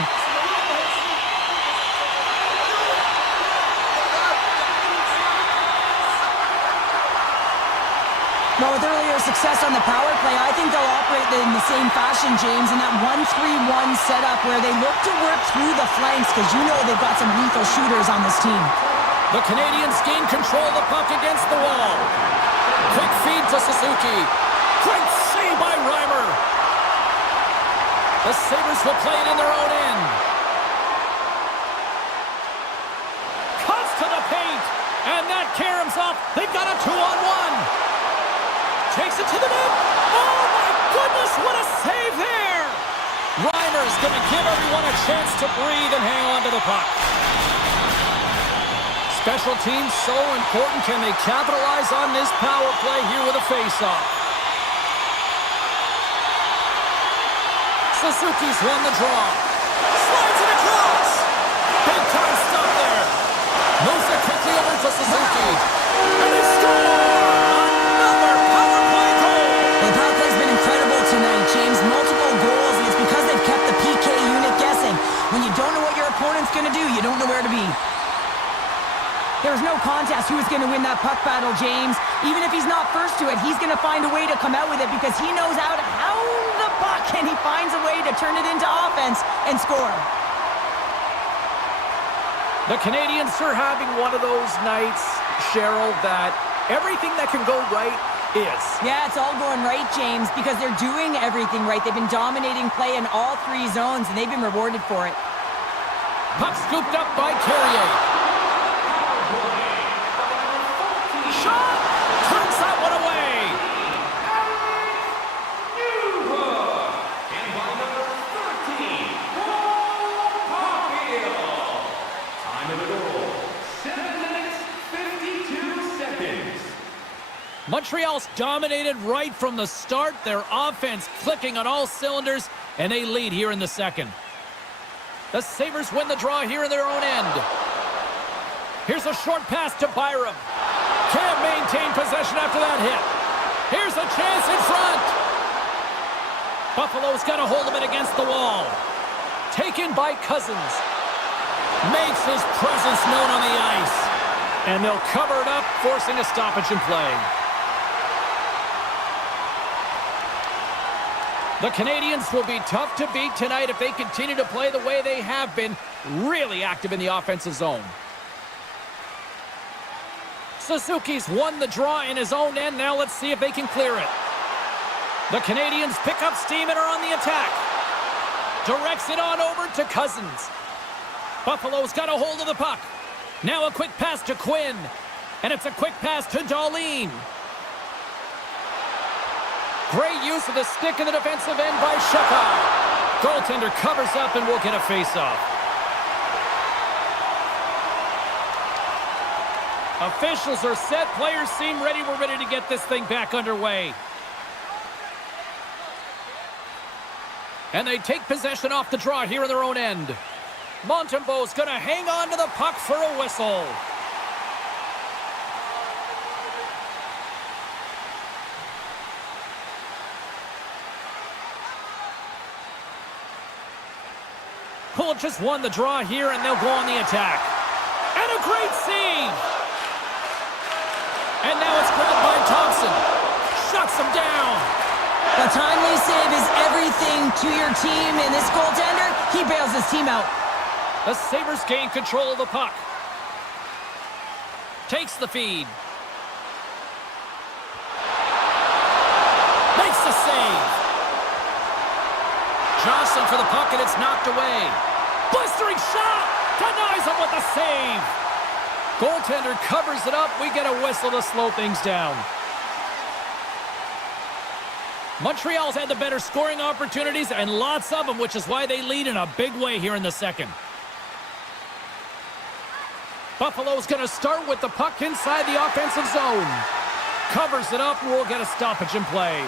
Well, with earlier success on the power play, I think they'll operate in the same fashion, James, in that 1-3-1 setup where they look to work through the flanks because you know they've got some lethal shooters on this team. The Canadiens gain control of the puck against the wall. Quick feed to Suzuki. Great save by Reimer. The Sabres will play it in their own end. Cuts to the paint. And that caroms off. They've got a 2-on-1. Takes it to the net. Oh, my goodness, what a save there. Reimer's going to give everyone a chance to breathe and hang on to the puck. Special teams so important. Can they capitalize on this power play here with a face-off? Suzuki's won the draw. Slides it across. Big time stop there. Moves it quickly over to Suzuki. And they score! Another power play goal! The power play's been incredible tonight, James. Multiple goals, and it's because they've kept the PK unit guessing. When you don't know what your opponent's going to do, you don't know where to be. There's no contest who's going to win that puck battle, James. Even if he's not first to it, he's going to find a way to come out with it because he knows how to hound the puck, and he finds a way to turn it into offense and score. The Canadiens are having one of those nights, Cheryl, that everything that can go right is. Yeah, it's all going right, James, because they're doing everything right. They've been dominating play in all three zones, and they've been rewarded for it. Puck scooped up by Carrier. Shot! Turns that one away! And by number 13, Montreal. Time of the goal, 7 minutes, 52 seconds. Montreal's dominated right from the start. Their offense clicking on all cylinders, and they lead here in the second. The Sabres win the draw here in their own end. Here's a short pass to Byram. Can't maintain possession after that hit. Here's a chance in front. Buffalo's got a hold of it against the wall. Taken by Cousins. Makes his presence known on the ice. And they'll cover it up, forcing a stoppage in play. The Canadiens will be tough to beat tonight if they continue to play the way they have been, really active in the offensive zone. Suzuki's won the draw in his own end. Now let's see if they can clear it. The Canadiens pick up steam and are on the attack. Directs it on over to Cousins. Buffalo's got a hold of the puck. Now a quick pass to Quinn. And it's a quick pass to Darlene. Great use of the stick in the defensive end by Shepard. Goaltender covers up and will get a face-off. Officials are set. Players seem ready. We're ready to get this thing back underway. And they take possession off the draw here in their own end. Montembeault's going to hang on to the puck for a whistle. Hull just won the draw here, and they'll go on the attack. And a great save! And now it's grabbed by Thompson. Shuts him down. A timely save is everything to your team, and this goaltender, he bails his team out. The Sabres gain control of the puck. Takes the feed. Makes the save. Jostling for the puck, and it's knocked away. Blistering shot! Denies him with the save. Goaltender covers it up. We get a whistle to slow things down. Montreal's had the better scoring opportunities, and lots of them, which is why they lead in a big way here in the second. Buffalo's going to start with the puck inside the offensive zone. Covers it up, and we'll get a stoppage in play.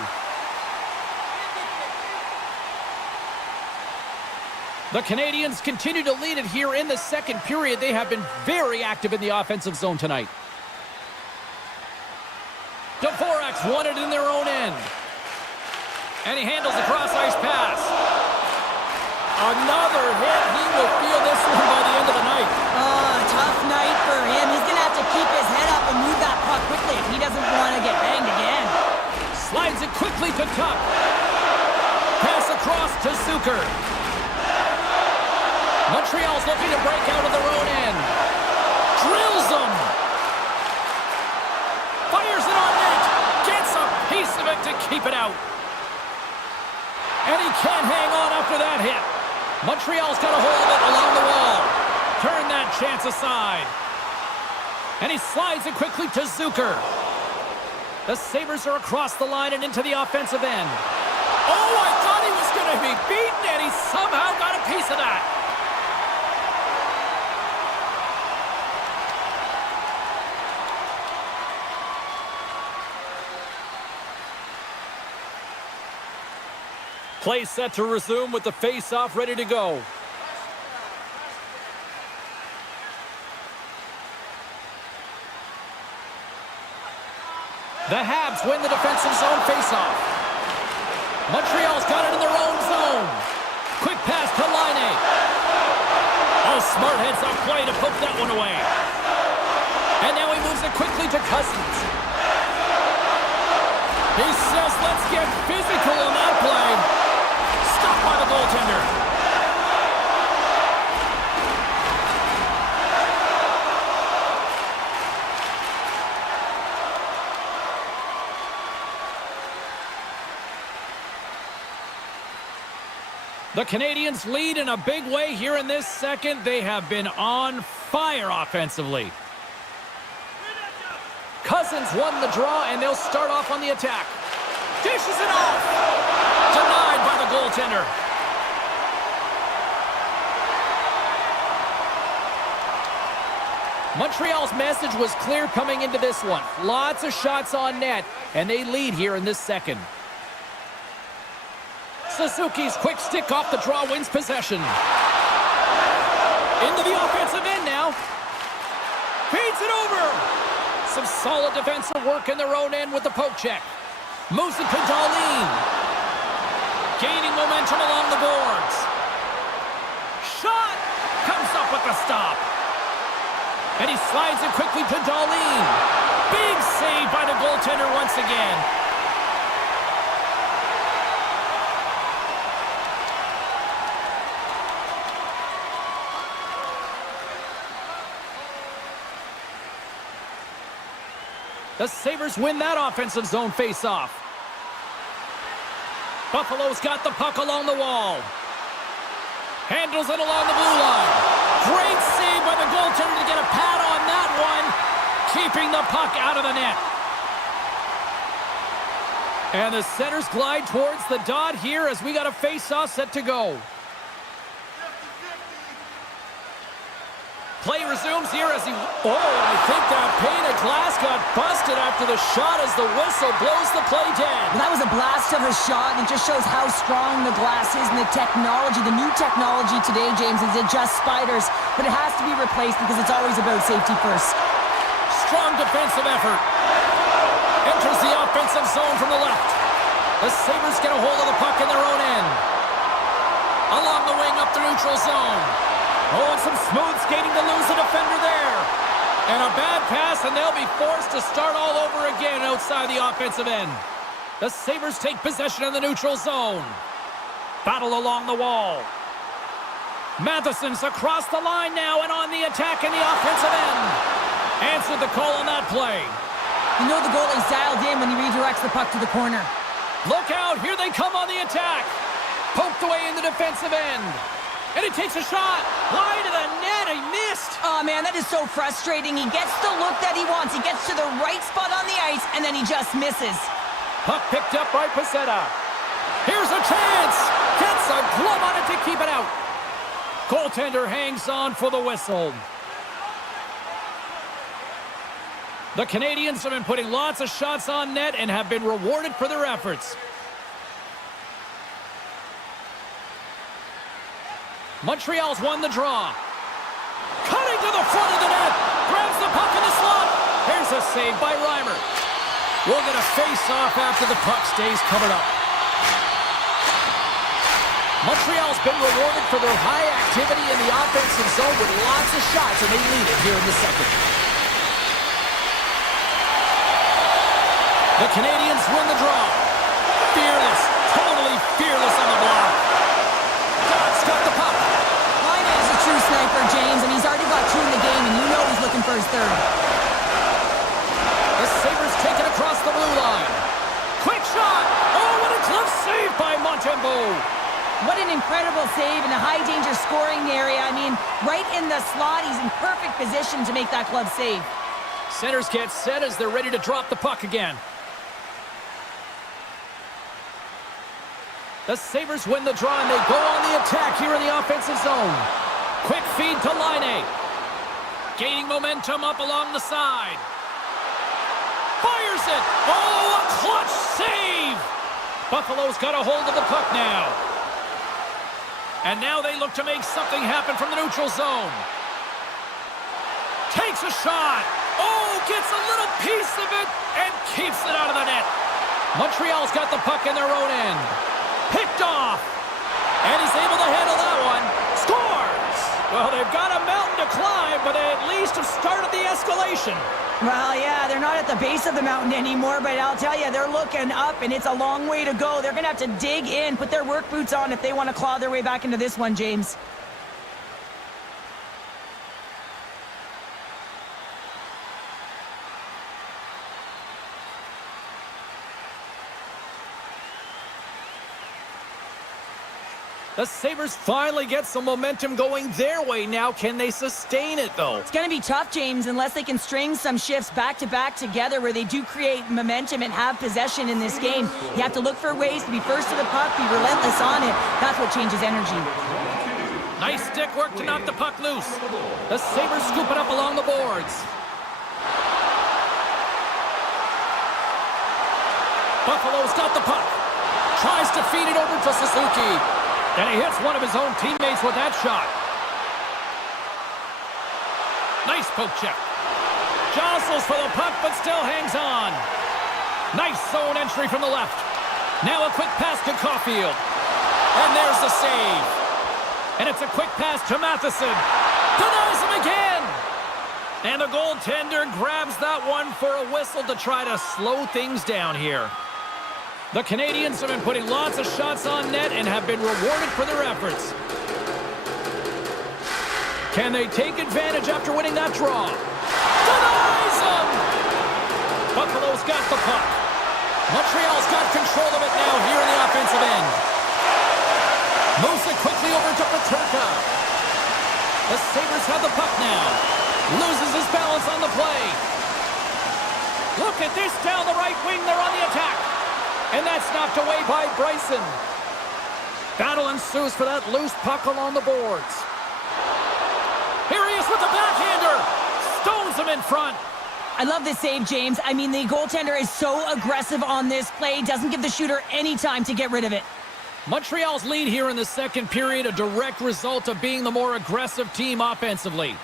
The Canadiens continue to lead it here in the second period. They have been very active in the offensive zone tonight. Dvorak's won it in their own end. And he handles the cross-ice pass. Another hit. He will feel this one by the end of the night. Tough night for him. He's going to have to keep his head up and move that puck quickly if he doesn't want to get banged again. Slides it quickly to Tuck. Pass across to Zucker. Montreal's looking to break out of their own end. Drills them. Fires it on net. Gets a piece of it to keep it out. And he can't hang on after that hit. Montreal's got a hold of it along the wall. Turn that chance aside. And he slides it quickly to Zucker. The Sabres are across the line and into the offensive end. Oh, I thought he was going to be beaten, and he somehow got a piece of that. Play set to resume with the face-off ready to go. The Habs win the defensive zone face-off. Montreal's got it in their own zone. Quick pass to Laine. Oh, smart heads-up play to poke that one away. And now he moves it quickly to Cousins. He says, let's get physical on that play. Stopped by the goaltender. The Canadiens lead in a big way here in this second. They have been on fire offensively. Cousins won the draw, and they'll start off on the attack. Dishes it off. Denied by the goaltender. Montreal's message was clear coming into this one. Lots of shots on net, and they lead here in this second. Suzuki's quick stick off the draw wins possession. Into the offensive end now. Feeds it over. Some solid defensive work in their own end with the poke check. Moves it to Darlene. Gaining momentum along the boards. Shot! Comes up with the stop. And he slides it quickly to Darlene. Big save by the goaltender once again. The Sabres win that offensive zone face-off. Buffalo's got the puck along the wall. Handles it along the blue line. Great save by the goaltender to get a pad on that one. Keeping the puck out of the net. And the centers glide towards the dot here as we got a face-off set to go. Play resumes here as he... Oh, I think that pane of glass got busted after the shot as the whistle blows the play dead. Well, that was a blast of a shot, and it just shows how strong the glass is and the technology. The new technology today, James, is it just spiders, but it has to be replaced because it's always about safety first. Strong defensive effort. Enters the offensive zone from the left. The Sabres get a hold of the puck in their own end. Along the wing up the neutral zone. Oh, and some smooth skating to lose the defender there. And a bad pass, and they'll be forced to start all over again outside the offensive end. The Sabres take possession in the neutral zone. Battle along the wall. Matheson's across the line now and on the attack in the offensive end. Answered the call on that play. You know the goalie's dialed in when he redirects the puck to the corner. Look out, here they come on the attack. Poked away in the defensive end. And he takes a shot. Wide of the net, he missed. Oh, man, that is so frustrating. He gets the look that he wants. He gets to the right spot on the ice, and then he just misses. Puck picked up by Pacetta. Here's a chance. Gets a glove on it to keep it out. Goaltender hangs on for the whistle. The Canadiens have been putting lots of shots on net and have been rewarded for their efforts. Montreal's won the draw. Cutting to the front of the net. Grabs the puck in the slot. Here's a save by Reimer. We'll get a face-off after the puck stays covered up. Montreal's been rewarded for their high activity in the offensive zone with lots of shots, and they lead it here in the second. The Canadiens win the draw. Fearless, totally fearless on the block. God's got the puck. Laine is a true sniper, James, and he's already got two in the game, and you know he's looking for his third. The Sabres take it across the blue line. Quick shot. Oh, what a glove save by Montembeault. What an incredible save in a high-danger scoring area. I mean, right in the slot, he's in perfect position to make that glove save. Centers get set as they're ready to drop the puck again. The Sabres win the draw, and they go on the attack here in the offensive zone. Quick feed to Laine. Gaining momentum up along the side. Fires it. Oh, a clutch save. Buffalo's got a hold of the puck now. And now they look to make something happen from the neutral zone. Takes a shot. Oh, gets a little piece of it and keeps it out of the net. Montreal's got the puck in their own end. Picked off. And he's able to handle that one. Scores! Well, they've got a mountain to climb, but they at least have started the escalation. Well, yeah, they're not at the base of the mountain anymore, but I'll tell you, they're looking up, and it's a long way to go. They're going to have to dig in, put their work boots on if they want to claw their way back into this one, James. The Sabres finally get some momentum going their way now. Can they sustain it, though? It's going to be tough, James, unless they can string some shifts back-to-back together where they do create momentum and have possession in this game. You have to look for ways to be first to the puck, be relentless on it. That's what changes energy. Nice stick work to knock the puck loose. The Sabres scoop it up along the boards. Buffalo's got the puck. Tries to feed it over to Suzuki. And he hits one of his own teammates with that shot. Nice poke check. Jostles for the puck, but still hangs on. Nice zone entry from the left. Now a quick pass to Caulfield. And there's the save. And it's a quick pass to Matheson. Denies him again. And the goaltender grabs that one for a whistle to try to slow things down here. The Canadiens have been putting lots of shots on net and have been rewarded for their efforts. Can they take advantage after winning that draw? Denies him! Buffalo's got the puck. Montreal's got control of it now here in the offensive end. Moves it quickly over to Peterka. The Sabres have the puck now. Loses his balance on the play. Look at this down the right wing. They're on the attack. And that's knocked away by Bryson. Battle ensues for that loose puck along the boards. Here he is with with a backhander. Stones him in front. I love this save, James. I mean, the goaltender is so aggressive on this play. Doesn't give the shooter any time to get rid of it. Montreal's lead here in the second period, a direct result of being the more aggressive team offensively.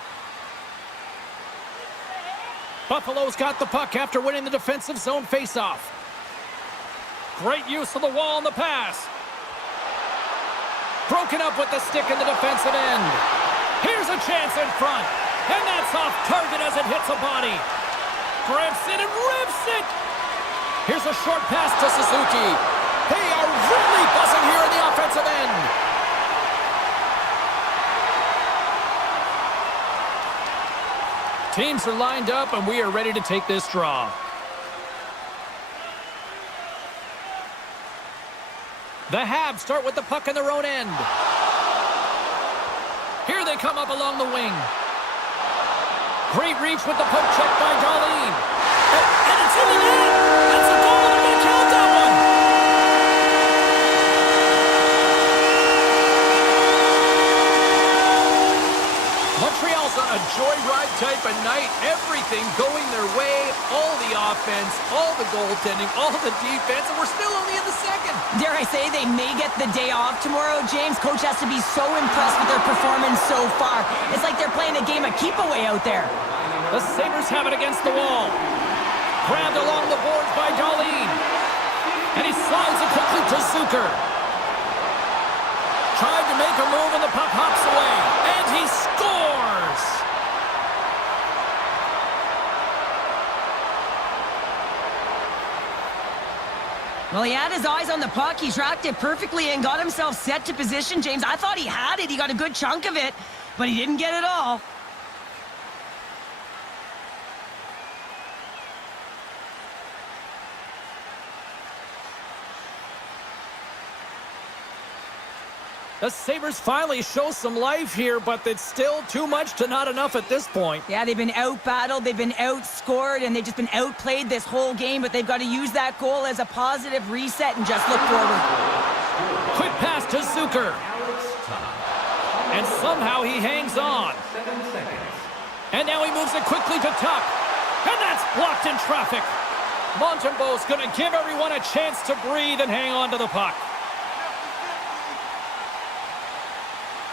Buffalo's got the puck after winning the defensive zone faceoff. Great use of the wall on the pass. Broken up with the stick in the defensive end. Here's a chance in front. And that's off target as it hits a body. Grips it and rips it. Here's a short pass to Suzuki. They are really buzzing here in the offensive end. Teams are lined up, and we are ready to take this draw. The Habs start with the puck in their own end. Here they come up along the wing. Great reach with the poke check by Darlene. And it's in the net. That's a goal. They're going to count that one. Montreal's on a joyride type of night. Everything going their way. All the offense, all the goaltending, all the defense, and we're still only in the second. Dare I say they may get the day off tomorrow, James. Coach has to be so impressed with their performance so far. It's like they're playing a game of keep-away out there. The Sabres have it against the wall. Grabbed along the boards by Darlene. And he slides it quickly to Zucker. Tried to make a move and the puck hops away. And he scores! Well, he had his eyes on the puck. He tracked it perfectly and got himself set to position, James. I thought he had it. He got a good chunk of it, but he didn't get it all. The Sabres finally show some life here, but it's still too much to not enough at this point. Yeah, they've been out-battled, they've been outscored, and they've just been outplayed this whole game, but they've got to use that goal as a positive reset and just look forward. Quick pass to Zucker. And somehow he hangs on. And now he moves it quickly to Tuck. And that's blocked in traffic. Montembeault's going to give everyone a chance to breathe and hang on to the puck.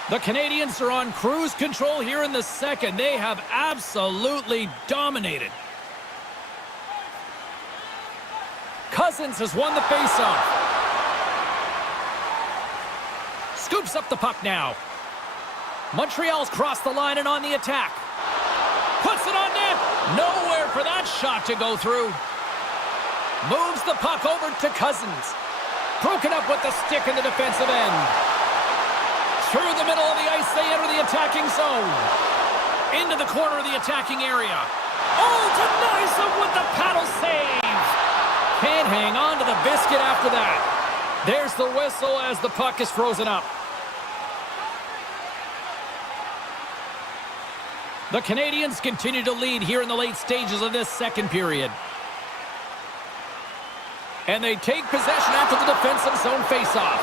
The Canadiens are on cruise control here in the second. They have absolutely dominated. Cousins has won the faceoff. Scoops up the puck now. Montreal's crossed the line and on the attack. Puts it on net. Nowhere for that shot to go through. Moves the puck over to Cousins. Broken up with the stick in the defensive end. Through the middle of the ice, they enter the attacking zone. Into the corner of the attacking area. Oh, denies them with the paddle save. Can't hang on to the biscuit after that. There's the whistle as the puck is frozen up. The Canadiens continue to lead here in the late stages of this second period. And they take possession after the defensive zone faceoff.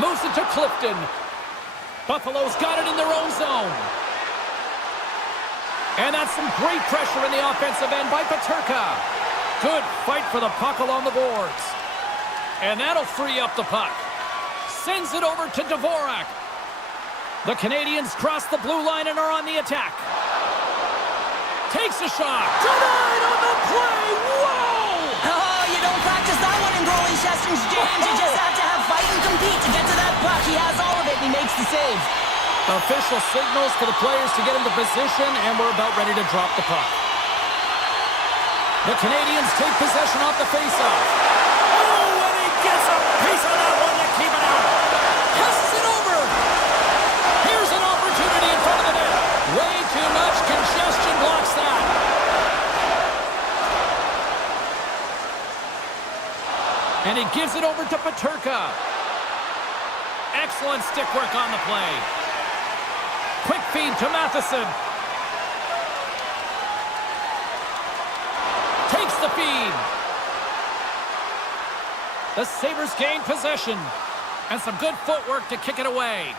Moves it to Clifton. Buffalo's got it in their own zone. And that's some great pressure in the offensive end by Peterka. Good fight for the puck along the boards. And that'll free up the puck. Sends it over to Dvorak. The Canadiens cross the blue line and are on the attack. Takes a shot. Denied on the play. Whoa! Oh, you don't practice that one in goalie sessions, James. You just have to have fight and compete to get to that puck. He has all of it, and he makes the save. Official signals for the players to get into position, and we're about ready to drop the puck. The Canadiens take possession off the faceoff. Oh, and he gets a piece of that one to keep it out. Passes it over. Here's an opportunity in front of the net. Way too much congestion blocks that. And he gives it over to Peterka. Excellent stick work on the play. Quick feed to Matheson. Takes the feed. The Sabres gain possession. And some good footwork to kick it away.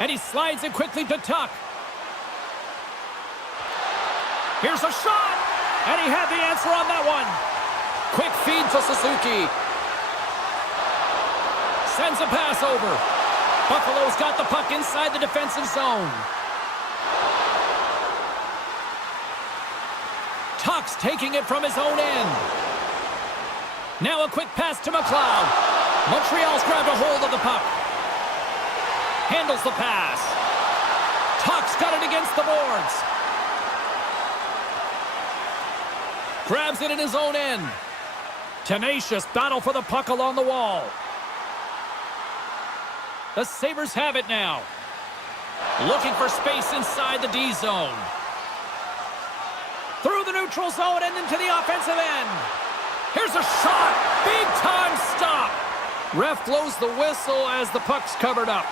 And he slides it quickly to Tuck. Here's a shot. And he had the answer on that one. Quick feed to Suzuki. Sends a pass over. Buffalo's got the puck inside the defensive zone. Tuck's taking it from his own end. Now a quick pass to McLeod. Montreal's grabbed a hold of the puck. Handles the pass. Tuck's got it against the boards. Grabs it in his own end. Tenacious battle for the puck along the wall. The Sabres have it now. Looking for space inside the D zone. Through the neutral zone and into the offensive end. Here's a shot. Big time stop. Ref blows the whistle as the puck's covered up.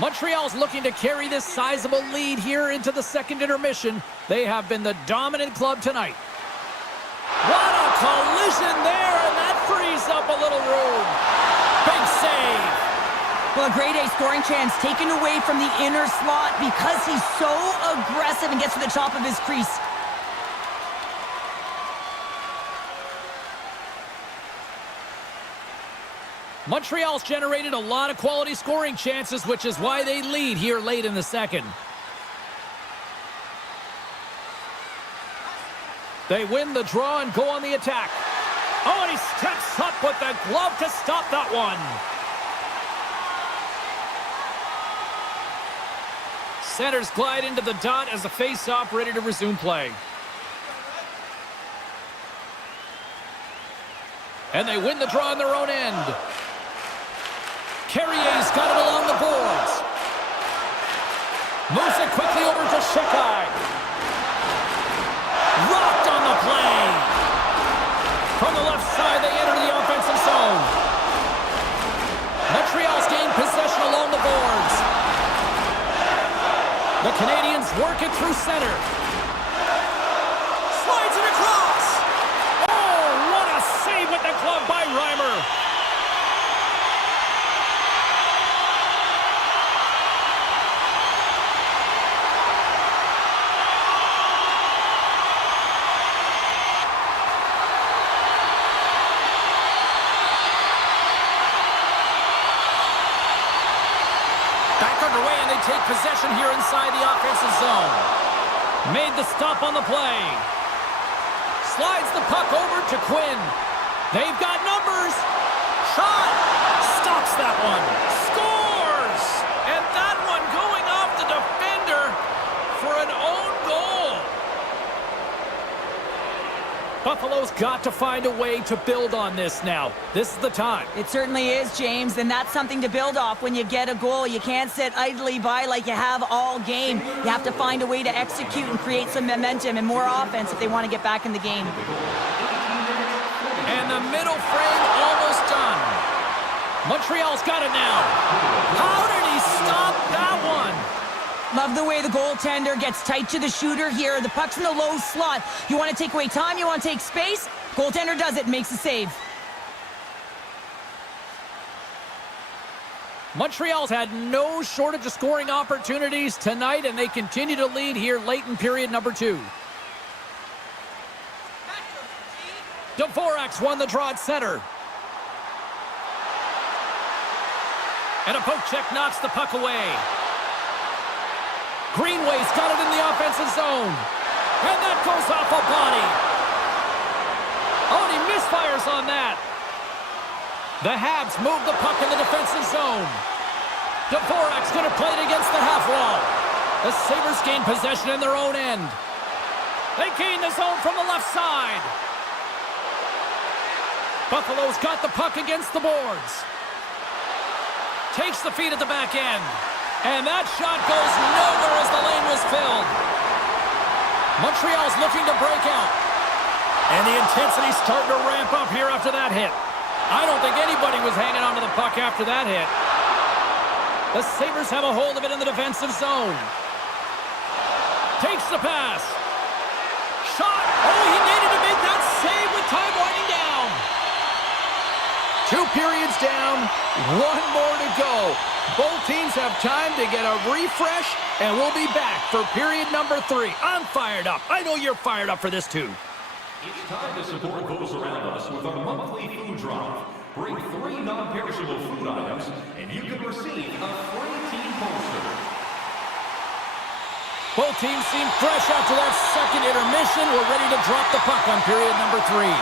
Montreal's looking to carry this sizable lead here into the second intermission. They have been the dominant club tonight. What a collision there, and that frees up a little room. Big save. Well, a grade A scoring chance taken away from the inner slot because he's so aggressive and gets to the top of his crease. Montreal's generated a lot of quality scoring chances, which is why they lead here late in the second. They win the draw and go on the attack. Oh, and he steps up with the glove to stop that one. Centers glide into the dot as the face-off ready to resume play. And they win the draw on their own end. Carrier's got it along the boards. Moves it quickly over to Shekai. Rocked on the play. From the left side, they enter the offensive zone. Montreal's gained possession along the boards. The Canadiens work it through center. Slides it across. Oh, what a save with the glove by Reimer. Take possession here inside the offensive zone. Made the stop on the play. Slides the puck over to Quinn. They've got numbers. Shot. Stops that one. Scores! And that one going off the defender for an own goal. Buffalo's got to find a way to build on this now. This is the time. It certainly is, James, and that's something to build off when you get a goal. You can't sit idly by like you have all game. You have to find a way to execute and create some momentum and more offense if they want to get back in the game. And the middle frame almost done. Montreal's got it now. How did he stop that one? Love the way the goaltender gets tight to the shooter here. The puck's in the low slot. You want to take away time, you want to take space. Goaltender does it, makes a save. Montreal's had no shortage of scoring opportunities tonight, and they continue to lead here late in period number 2. Dvorak's won the draw at center. And a poke check knocks the puck away. Greenway's got it in the offensive zone. And that goes off a body. Oh, and he misfires on that. The Habs move the puck in the defensive zone. Dvorak's going to play it against the half wall. The Sabres gain possession in their own end. They gain the zone from the left side. Buffalo's got the puck against the boards. Takes the feed at the back end. And that shot goes nowhere as the lane was filled. Montreal's looking to break out. And the intensity's starting to ramp up here after that hit. I don't think anybody was hanging onto the puck after that hit. The Sabres have a hold of it in the defensive zone. Takes the pass. Shot. Oh, he needed to make that save with time winding down. 2 periods down, 1 more to go. Both teams have time to get a refresh, and we'll be back for period number 3. I'm fired up. I know you're fired up for this too. It's time to support those around us with our monthly food drive. Bring 3 non-perishable food items, and you can receive a free team poster. Both teams seem fresh after that second intermission. We're ready to drop the puck on period number 3.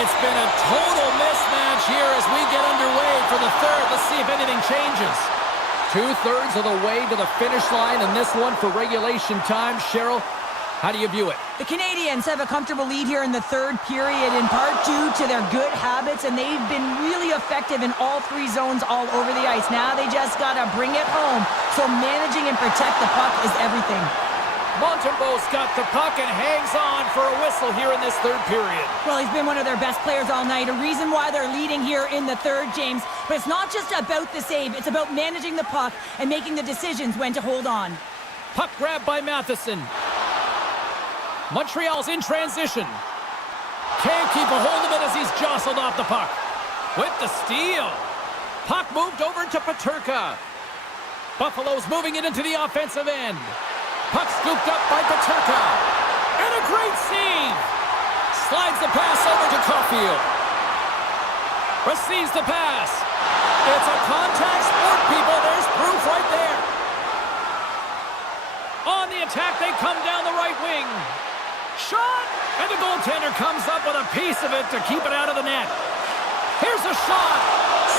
It's been a total mismatch here as we get underway for the third. Let's see if anything changes. 2/3 of the way to the finish line in this one for regulation time. Cheryl, how do you view it? The Canadiens have a comfortable lead here in the third period, in part due to their good habits, and they've been really effective in all 3 zones all over the ice. Now they just got to bring it home, so managing and protect the puck is everything. Montembeault's got the puck and hangs on for a whistle here in this third period. Well, he's been one of their best players all night, a reason why they're leading here in the third, James. But it's not just about the save, it's about managing the puck and making the decisions when to hold on. Puck grab by Matheson. Montreal's in transition. Can't keep a hold of it as he's jostled off the puck. With the steal. Puck moved over to Peterka. Buffalo's moving it into the offensive end. Puck scooped up by Peterka. And a great save. Slides the pass over to Caulfield. Receives the pass. It's a contact sport, people. There's proof right there. On the attack, they come down the right wing. Shot! And the goaltender comes up with a piece of it to keep it out of the net. Here's a shot.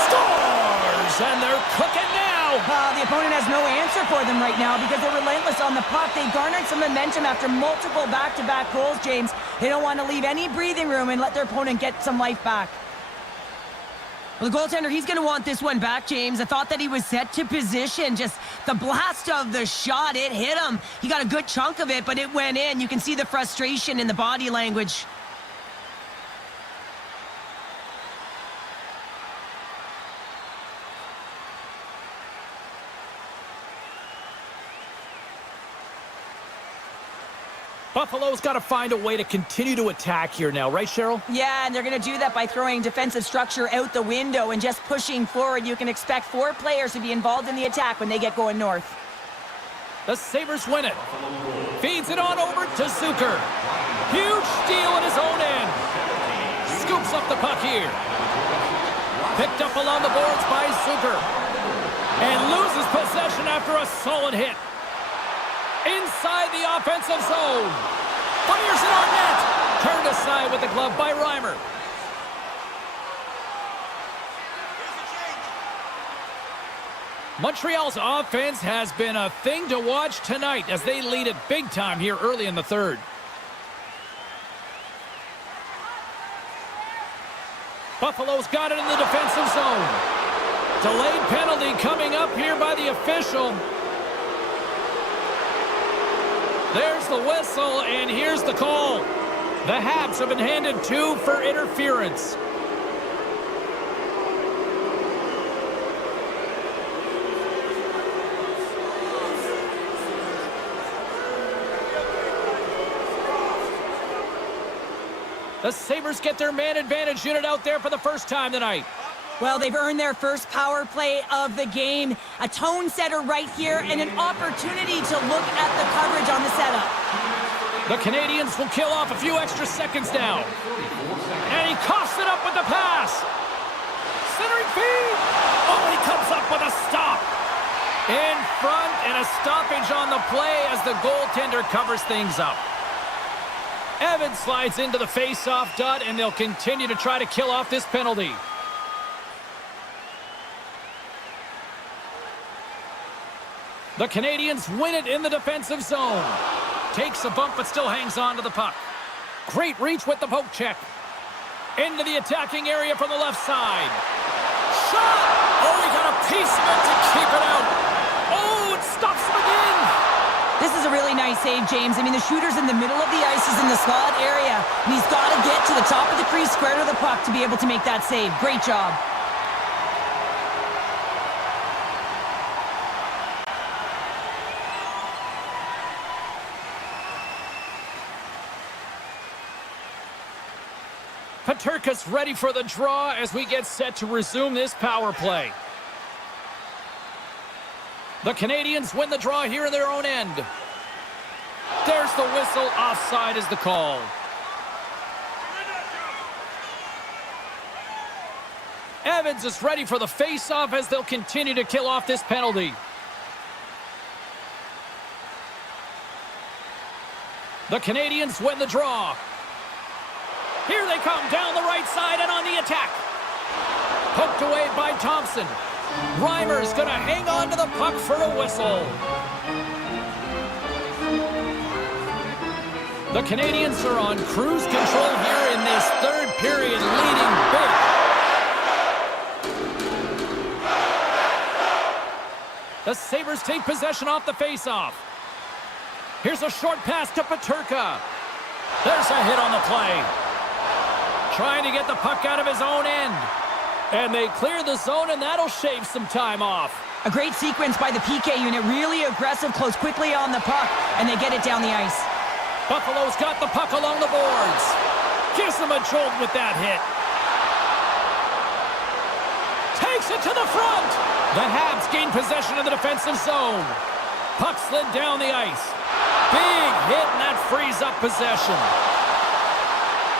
Scores! And they're cooking now. The opponent has no answer for them right now because they're relentless on the puck. They garnered some momentum after multiple back-to-back goals, James. They don't want to leave any breathing room and let their opponent get some life back. Well, the goaltender, he's going to want this one back, James. I thought that he was set to position. Just the blast of the shot, it hit him. He got a good chunk of it, but it went in. You can see the frustration in the body language. Buffalo's got to find a way to continue to attack here now, right, Cheryl? Yeah, and they're going to do that by throwing defensive structure out the window and just pushing forward. You can expect 4 players to be involved in the attack when they get going north. The Sabres win it. Feeds it on over to Zucker. Huge steal at his own end. Scoops up the puck here. Picked up along the boards by Zucker. And loses possession after a solid hit. Inside the offensive zone. Fires it on net. Turned aside with the glove by Reimer. Montreal's offense has been a thing to watch tonight as they lead it big time here early in the third. Buffalo's got it in the defensive zone. Delayed penalty coming up here by the official. There's the whistle, and here's the call. The Habs have been handed 2 for interference. The Sabres get their man advantage unit out there for the first time tonight. Well, they've earned their first power play of the game. A tone setter right here and an opportunity to look at the coverage on the setup. The Canadiens will kill off a few extra seconds now. And he coughs it up with the pass. Centering feed. Oh, he comes up with a stop. In front and a stoppage on the play as the goaltender covers things up. Evans slides into the face-off dot, and they'll continue to try to kill off this penalty. The Canadiens win it in the defensive zone. Takes a bump, but still hangs on to the puck. Great reach with the poke check. Into the attacking area from the left side. Shot! Oh, he got a piece of it to keep it out. Oh, it stops him again. This is a really nice save, James. I mean, the shooter's in the middle of the ice. He's in the slot area. And he's got to get to the top of the crease, square to the puck to be able to make that save. Great job. Peterka's ready for the draw as we get set to resume this power play. The Canadiens win the draw here in their own end. There's the whistle. Offside is the call. Evans is ready for the face-off as they'll continue to kill off this penalty. The Canadiens win the draw. Here they come down the right side and on the attack. Poked away by Thompson. Reimer's going to hang on to the puck for a whistle. The Canadiens are on cruise control here in this third period, leading big. The Sabres take possession off the faceoff. Here's a short pass to Peterka. There's a hit on the play. Trying to get the puck out of his own end. And they clear the zone, and that'll shave some time off. A great sequence by the PK unit. Really aggressive, close quickly on the puck, and they get it down the ice. Buffalo's got the puck along the boards. Gives them a jolt with that hit. Takes it to the front. The Habs gain possession of the defensive zone. Puck slid down the ice. Big hit, and that frees up possession.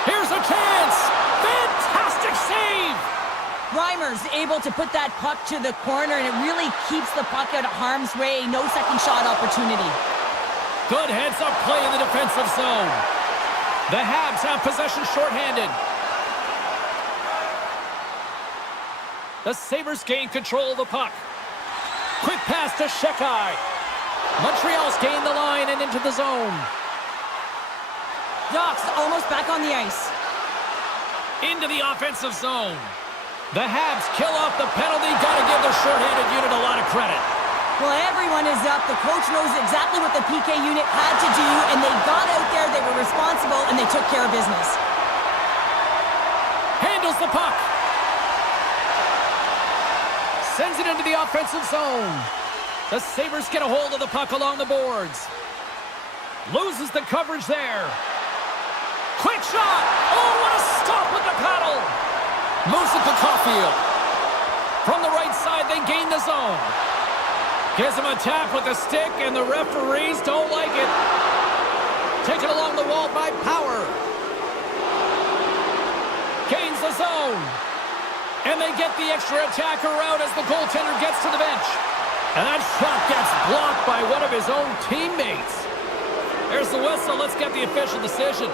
Here's a chance. Fantastic save. Reimer's able to put that puck to the corner, and it really keeps the puck out of harm's way. No second shot opportunity. Good heads-up play in the defensive zone. The Habs have possession shorthanded. The Sabres gain control of the puck. Quick pass to Shekai. Montreal's gained the line and into the zone. Doc's almost back on the ice. Into the offensive zone. The Habs kill off the penalty. Gotta give the shorthanded unit a lot of credit. Well, everyone is up. The coach knows exactly what the PK unit had to do, and they got out there, they were responsible, and they took care of business. Handles the puck. Sends it into the offensive zone. The Sabres get a hold of the puck along the boards. Loses the coverage there. Quick shot! Oh, what a stop with the paddle! Moves it to Caulfield. From the right side, they gain the zone. Gives him a tap with the stick, and the referees don't like it. Taken along the wall by Power. Gains the zone. And they get the extra attacker out as the goaltender gets to the bench. And that shot gets blocked by one of his own teammates. There's the whistle. Let's get the official decision.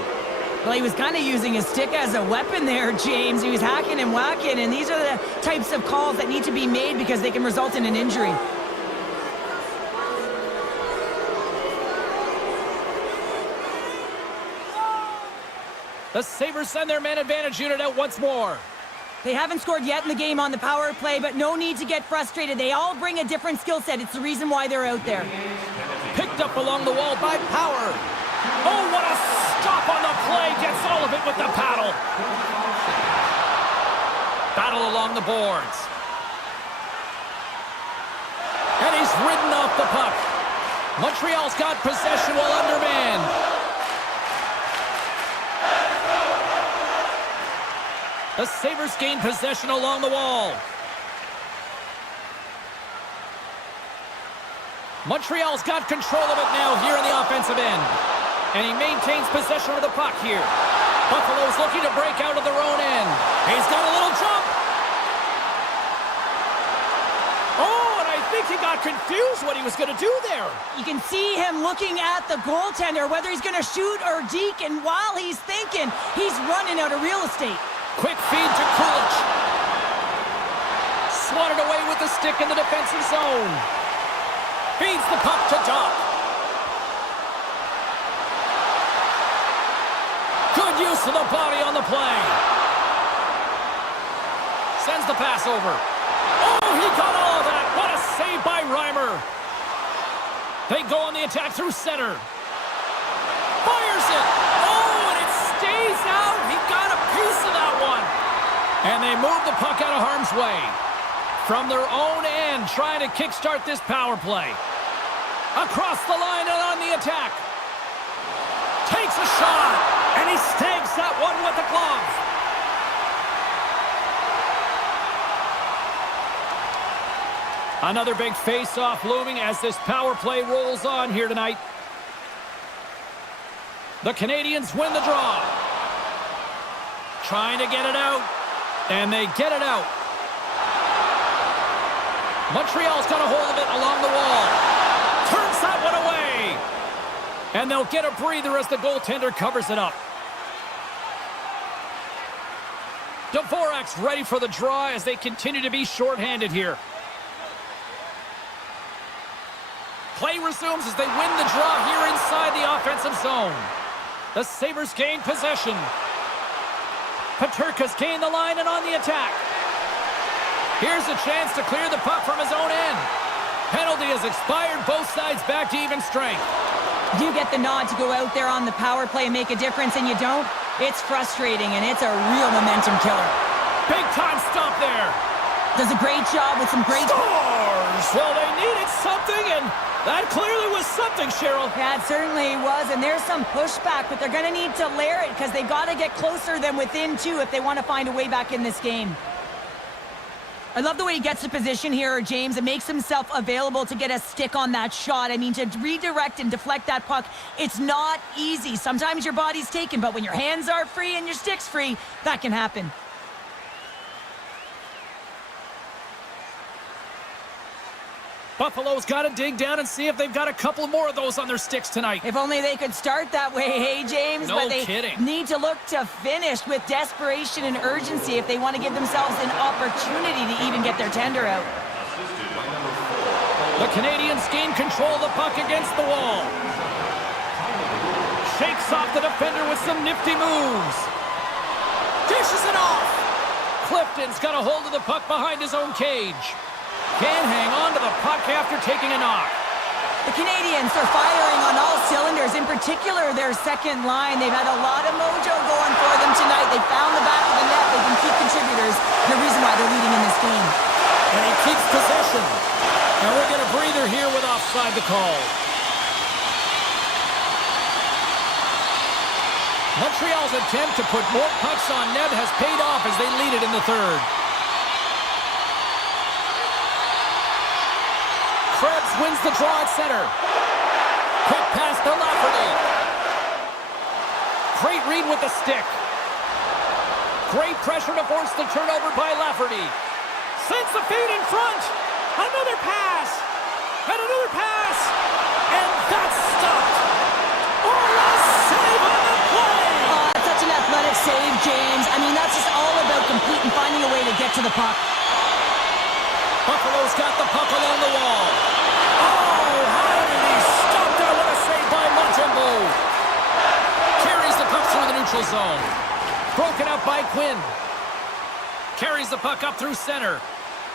Well, he was kind of using his stick as a weapon there, James. He was hacking and whacking, and these are the types of calls that need to be made because they can result in an injury. The Sabres send their man advantage unit out once more. They haven't scored yet in the game on the power play, but no need to get frustrated. They all bring a different skill set. It's the reason why they're out there. Picked up along the wall by Power. Oh, what a stop on the play. Gets all of it with the paddle. Battle along the boards. And he's ridden off the puck. Montreal's got possession while undermanned. The Sabres gain possession along the wall. Montreal's got control of it now here in the offensive end. And he maintains possession of the puck here. Buffalo's looking to break out of their own end. He's got a little jump. Oh, and I think he got confused what he was going to do there. You can see him looking at the goaltender, whether he's going to shoot or deke, and while he's thinking, he's running out of real estate. Quick feed to Kulich. Swatted away with the stick in the defensive zone. Feeds the puck to Doc. Good use of the body on the play. Sends the pass over. Oh, he got all of that. What a save by Reimer. They go on the attack through center. Fires it. Oh, and it stays out. He got a piece of that one. And they move the puck out of harm's way. From their own end, trying to kickstart this power play. Across the line and on the attack. Takes a shot. And he snags that one with the glove. Another big face-off looming as this power play rolls on here tonight. The Canadiens win the draw. Trying to get it out, and they get it out. Montreal's got a hold of it along the wall. Turns that one away. And they'll get a breather as the goaltender covers it up. Dvorak's ready for the draw as they continue to be shorthanded here. Play resumes as they win the draw here inside the offensive zone. The Sabres gain possession. Peterka's gained the line and on the attack. Here's a chance to clear the puck from his own end. Penalty has expired. Both sides back to even strength. You get the nod to go out there on the power play and make a difference, and you don't. It's frustrating, and it's a real momentum killer. Big time stop there. Does a great job with some great... Scores! Well, they needed something, and that clearly was something, Cheryl. That certainly was, and there's some pushback, but they're going to need to layer it because they've got to get closer than within two if they want to find a way back in this game. I love the way he gets the position here, James, and makes himself available to get a stick on that shot. I mean, to redirect and deflect that puck, it's not easy. Sometimes your body's taken, but when your hands are free and your stick's free, that can happen. Buffalo's got to dig down and see if they've got a couple more of those on their sticks tonight. If only they could start that way, hey, James? No but they kidding. Need to look to finish with desperation and urgency if they want to give themselves an opportunity to even get their tender out. The Canadiens gain control of the puck against the wall. Shakes off the defender with some nifty moves. Dishes it off. Clifton's got a hold of the puck behind his own cage. Can't hang on to the puck after taking a knock. The Canadiens are firing on all cylinders, in particular their second line. They've had a lot of mojo going for them tonight. They found the back of the net. They've been key contributors. The reason why they're leading in this game. And he keeps possession. And we'll get a breather here with offside the call. Montreal's attempt to put more pucks on net has paid off as they lead it in the third. Krebs wins the draw at center. Quick pass to Lafferty. Great read with the stick. Great pressure to force the turnover by Lafferty. Sends the feed in front. Another pass. And another pass. And that's stopped. Oh, a save on the play. Such an athletic save, James. I mean, that's just all about complete and finding a way to get to the puck. Buffalo's got the puck along the wall. Oh, how did he stop that? What a save by Montembeau. Carries the puck through the neutral zone. Broken up by Quinn. Carries the puck up through center.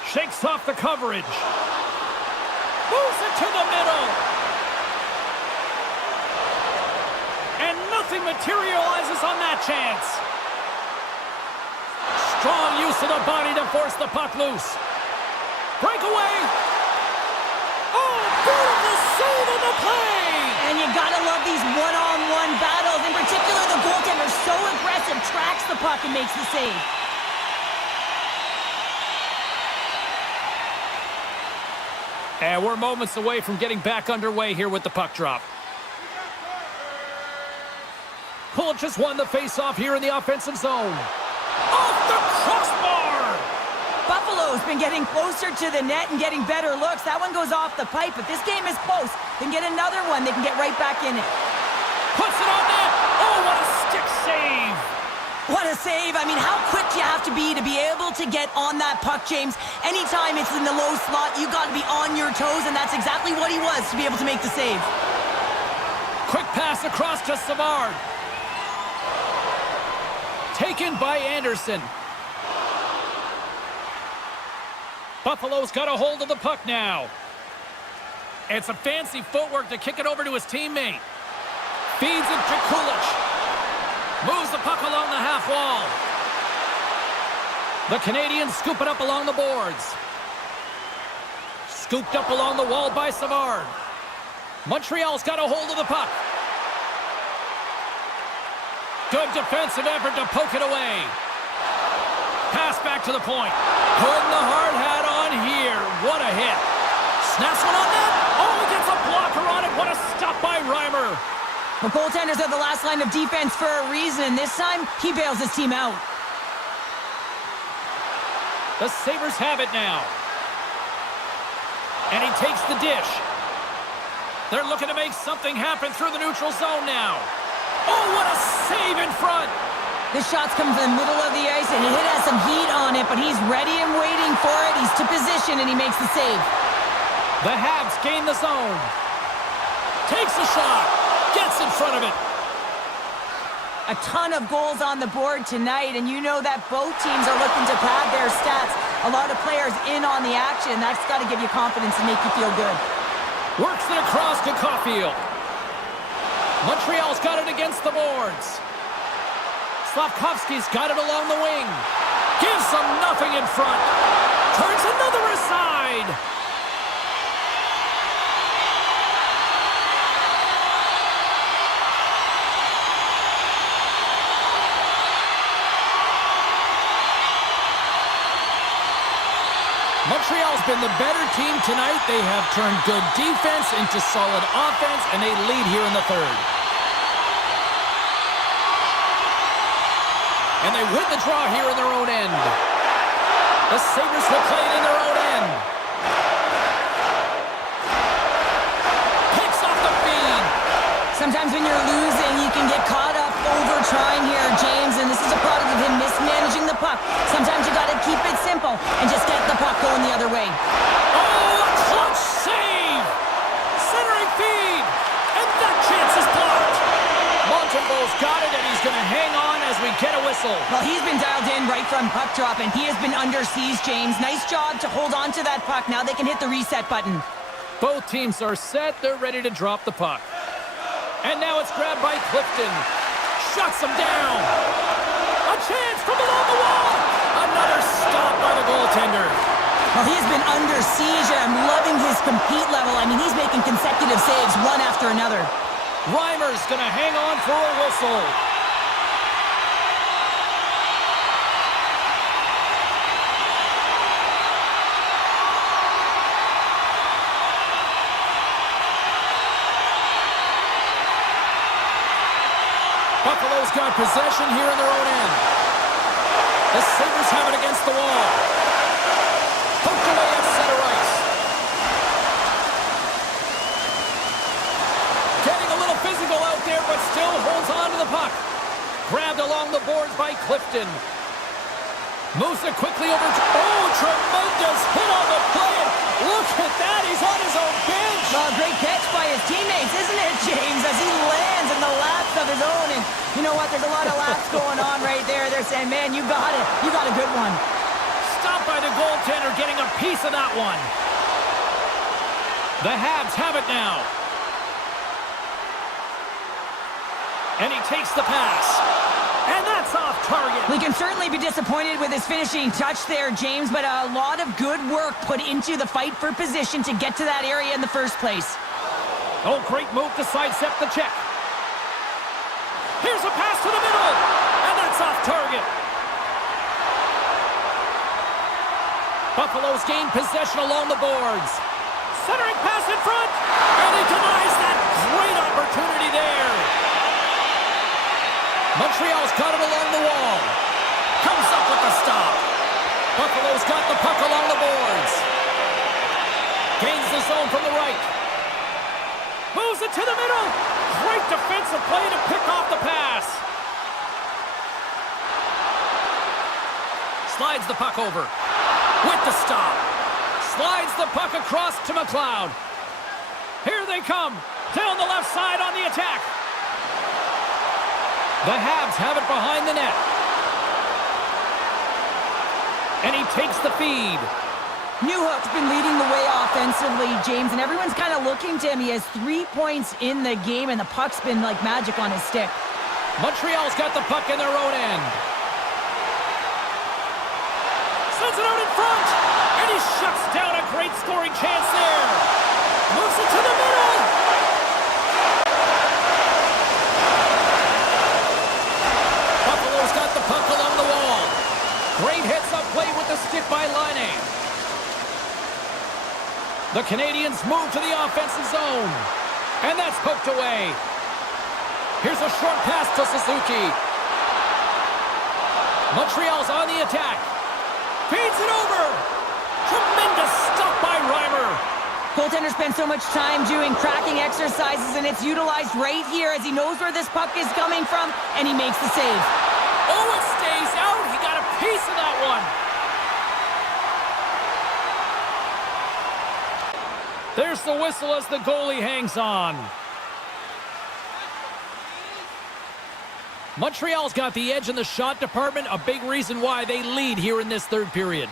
Shakes off the coverage. Moves it to the middle. And nothing materializes on that chance. Strong use of the body to force the puck loose. Breakaway. Oh, beautiful save on the play. And you gotta love these one-on-one battles. In particular, the goaltender, so aggressive, tracks the puck and makes the save. And we're moments away from getting back underway here with the puck drop. Pulic just won the face-off here in the offensive zone. Off the crossbar! Buffalo's been getting closer to the net and getting better looks. That one goes off the pipe. If this game is close, then get another one. They can get right back in it. Puts it on net. Oh, what a stick save. What a save. I mean, how quick do you have to be able to get on that puck, James? Anytime it's in the low slot, you got to be on your toes, and that's exactly what he was to be able to make the save. Quick pass across to Savard. Taken by Anderson. Buffalo's got a hold of the puck now. It's a fancy footwork to kick it over to his teammate. Feeds it to Kulich. Moves the puck along the half wall. The Canadiens scoop it up along the boards. Scooped up along the wall by Savard. Montreal's got a hold of the puck. Good defensive effort to poke it away. Pass back to the point. Putting the hard hat on here. What a hit. Snaps one on net. Oh, he gets a blocker on it. What a stop by Reimer. The goaltenders are the last line of defense for a reason, and this time, he bails his team out. The Sabres have it now. And he takes the dish. They're looking to make something happen through the neutral zone now. Oh, what a save in front. This shot's coming from the middle of the ice, and he has some heat on it, but he's ready and waiting for it. He's to position, and he makes the save. The Habs gain the zone. Takes a shot. Gets in front of it. A ton of goals on the board tonight, and you know that both teams are looking to pad their stats. A lot of players in on the action. That's got to give you confidence and make you feel good. Works it across to Caulfield. Montreal's got it against the boards. Slafkovsky's got it along the wing. Gives them nothing in front. Turns another aside. Montreal's been the better team tonight. They have turned good defense into solid offense, and they lead here in the third. And they win the draw here in their own end. The Sabres will play it in their own end. Picks off the feed. Sometimes when you're losing, you can get caught up over trying here, James, and this is a product of him mismanaging the puck. Sometimes you got to keep it simple and just get the puck going the other way. Oh, a clutch save! Centering feed, and that chance is blocked. Montembeau's got it, and he's going to hang on as we get a whistle. Well, he's been dialed in right from puck drop, and he has been under siege, James. Nice job to hold on to that puck. Now they can hit the reset button. Both teams are set. They're ready to drop the puck. And now it's grabbed by Clifton. Shuts him down. A chance from along the wall. Another stop by the goaltender. Well, he's been under siege, and I'm loving his compete level. I mean, he's making consecutive saves one after another. Reimer's going to hang on for a whistle. Buffalo's got possession here in their own end. The Sabres have it against the wall. Poked away at center ice. Getting a little physical out there, but still holds on to the puck. Grabbed along the boards by Clifton. Moves it quickly over to... Oh, tremendous hit on the play. Look at that, he's on his own bench. Well, great catch by his teammates, isn't it, James? As he lands in the laps of his own. And you know what? There's a lot of laps going on right there. They're saying, man, you got it. You got a good one. Stopped by the goaltender, getting a piece of that one. The Habs have it now. And he takes the pass. And that's off target. We can certainly be disappointed with his finishing touch there, James, but a lot of good work put into the fight for position to get to that area in the first place. Oh, great move to sidestep the check. Here's a pass to the middle. And that's off target. Buffalo's gained possession along the boards. Centering pass in front. And he denies that great opportunity there. Montreal's got it along the wall. Comes up with the stop. Buffalo's got the puck along the boards. Gains the zone from the right. Moves it to the middle. Great defensive play to pick off the pass. Slides the puck over. With the stop. Slides the puck across to McLeod. Here they come. Down the left side on the attack. The Habs have it behind the net. And he takes the feed. Newhook's been leading the way offensively, James, and everyone's kind of looking to him. He has 3 points in the game, and the puck's been like magic on his stick. Montreal's got the puck in their own end. Sends it out in front. And he shuts down a great scoring chance there. Moves it to the middle. Buffalo's got the puck along the wall. Great hits up play with the stick by Laine. The Canadiens move to the offensive zone. And that's poked away. Here's a short pass to Suzuki. Montreal's on the attack. Feeds it over. Tremendous stop by Reimer. Goaltender spends so much time doing cracking exercises, and it's utilized right here as he knows where this puck is coming from, and he makes the save. Oh, it stays out. He got a piece of that one. There's the whistle as the goalie hangs on. Montreal's got the edge in the shot department, a big reason why they lead here in this third period.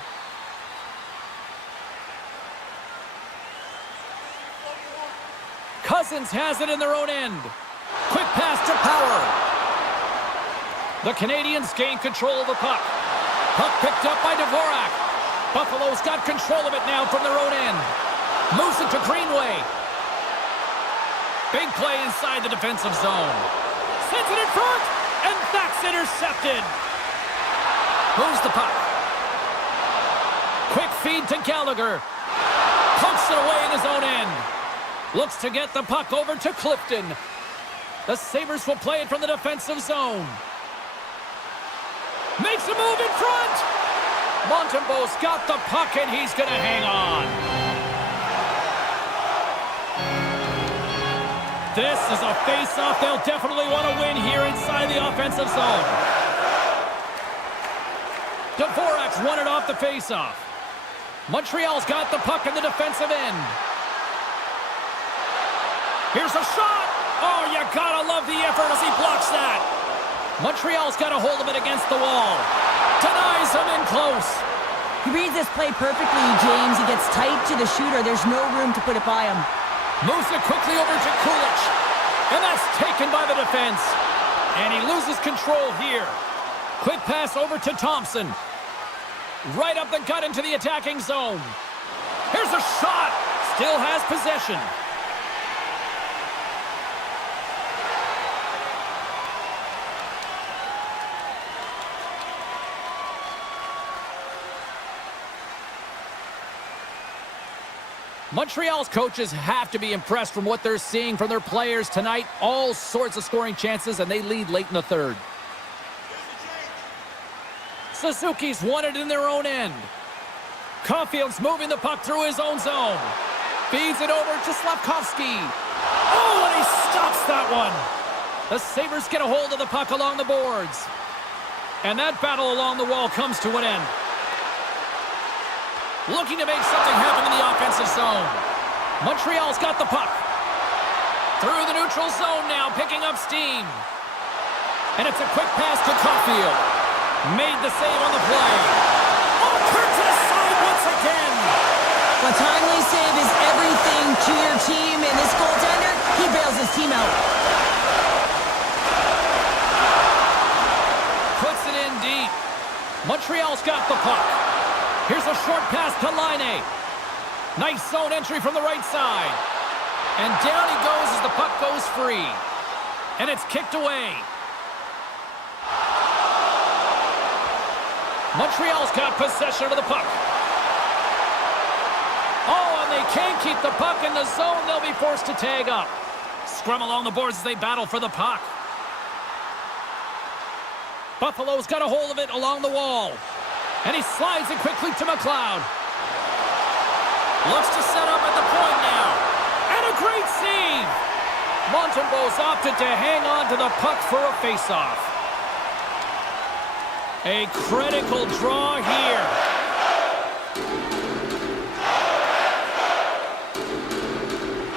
Cousins has it in their own end. Quick pass to Power. The Canadiens gain control of the puck. Puck picked up by Dvorak. Buffalo's got control of it now from their own end. Moves it to Greenway. Big play inside the defensive zone. Sends it in front, and that's intercepted. Moves the puck. Quick feed to Gallagher. Pokes it away in his own end. Looks to get the puck over to Clifton. The Sabres will play it from the defensive zone. Makes a move in front. Montembeault's got the puck, and he's going to hang on. This is a face-off they'll definitely want to win here inside the offensive zone. Dvorak's won it off the face-off. Montreal's got the puck in the defensive end. Here's a shot. Oh, you gotta love the effort as he blocks that. Montreal's got a hold of it against the wall. Denies him in close. He reads this play perfectly, James. He gets tight to the shooter. There's no room to put it by him. Moves it quickly over to Kulich. And that's taken by the defense. And he loses control here. Quick pass over to Thompson. Right up the gut into the attacking zone. Here's a shot. Still has possession. Montreal's coaches have to be impressed from what they're seeing from their players tonight. All sorts of scoring chances, and they lead late in the third. Suzuki's won it in their own end. Caulfield's moving the puck through his own zone. Feeds it over to Slavkovsky. Oh, and he stops that one. The Sabres get a hold of the puck along the boards. And that battle along the wall comes to an end. Looking to make something happen in the offensive zone. Montreal's got the puck. Through the neutral zone now, picking up steam. And it's a quick pass to Caulfield. Made the save on the play. Oh, turns it aside once again. A timely save is everything to your team, and this goaltender, he bails his team out. Puts it in deep. Montreal's got the puck. Here's a short pass to Laine. Nice zone entry from the right side. And down he goes as the puck goes free. And it's kicked away. Montreal's got possession of the puck. Oh, and they can't keep the puck in the zone. They'll be forced to tag up. Scrum along the boards as they battle for the puck. Buffalo's got a hold of it along the wall. And he slides it quickly to McLeod. Looks to set up at the point now. And a great save. Montembeault's opted to hang on to the puck for a faceoff. A critical draw here.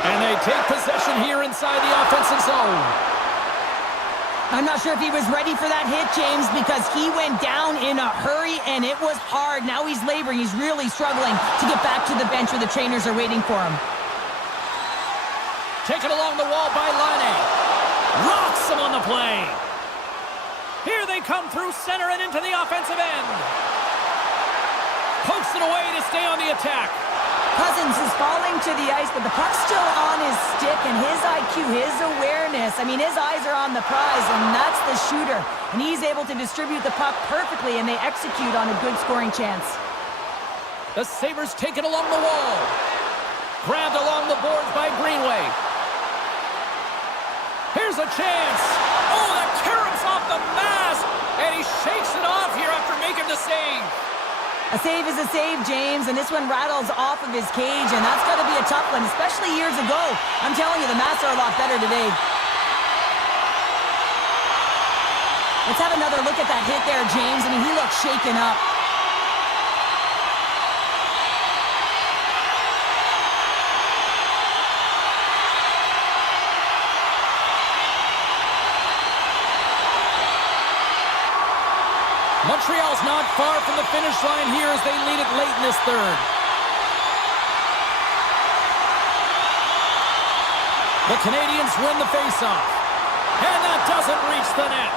And they take possession here inside the offensive zone. I'm not sure if he was ready for that hit, James, because he went down in a hurry, and it was hard. Now he's laboring. He's really struggling to get back to the bench where the trainers are waiting for him. Taken along the wall by Laine. Rocks him on the play. Here they come through center and into the offensive end. Pokes it away to stay on the attack. Cousins is falling to the ice, but the puck's still on his stick, and his IQ, his awareness, I mean, his eyes are on the prize, and that's the shooter. And he's able to distribute the puck perfectly, and they execute on a good scoring chance. The Sabres take it along the wall. Grabbed along the boards by Greenway. Here's a chance. Oh, that carrots off the mask. And he shakes it off here after making the save. A save is a save, James, and this one rattles off of his cage, and that's got to be a tough one, especially years ago. I'm telling you, the masks are a lot better today. Let's have another look at that hit there, James. I mean, he looks shaken up. Montreal's not far from the finish line here as they lead it late in this third. The Canadiens win the faceoff. And that doesn't reach the net.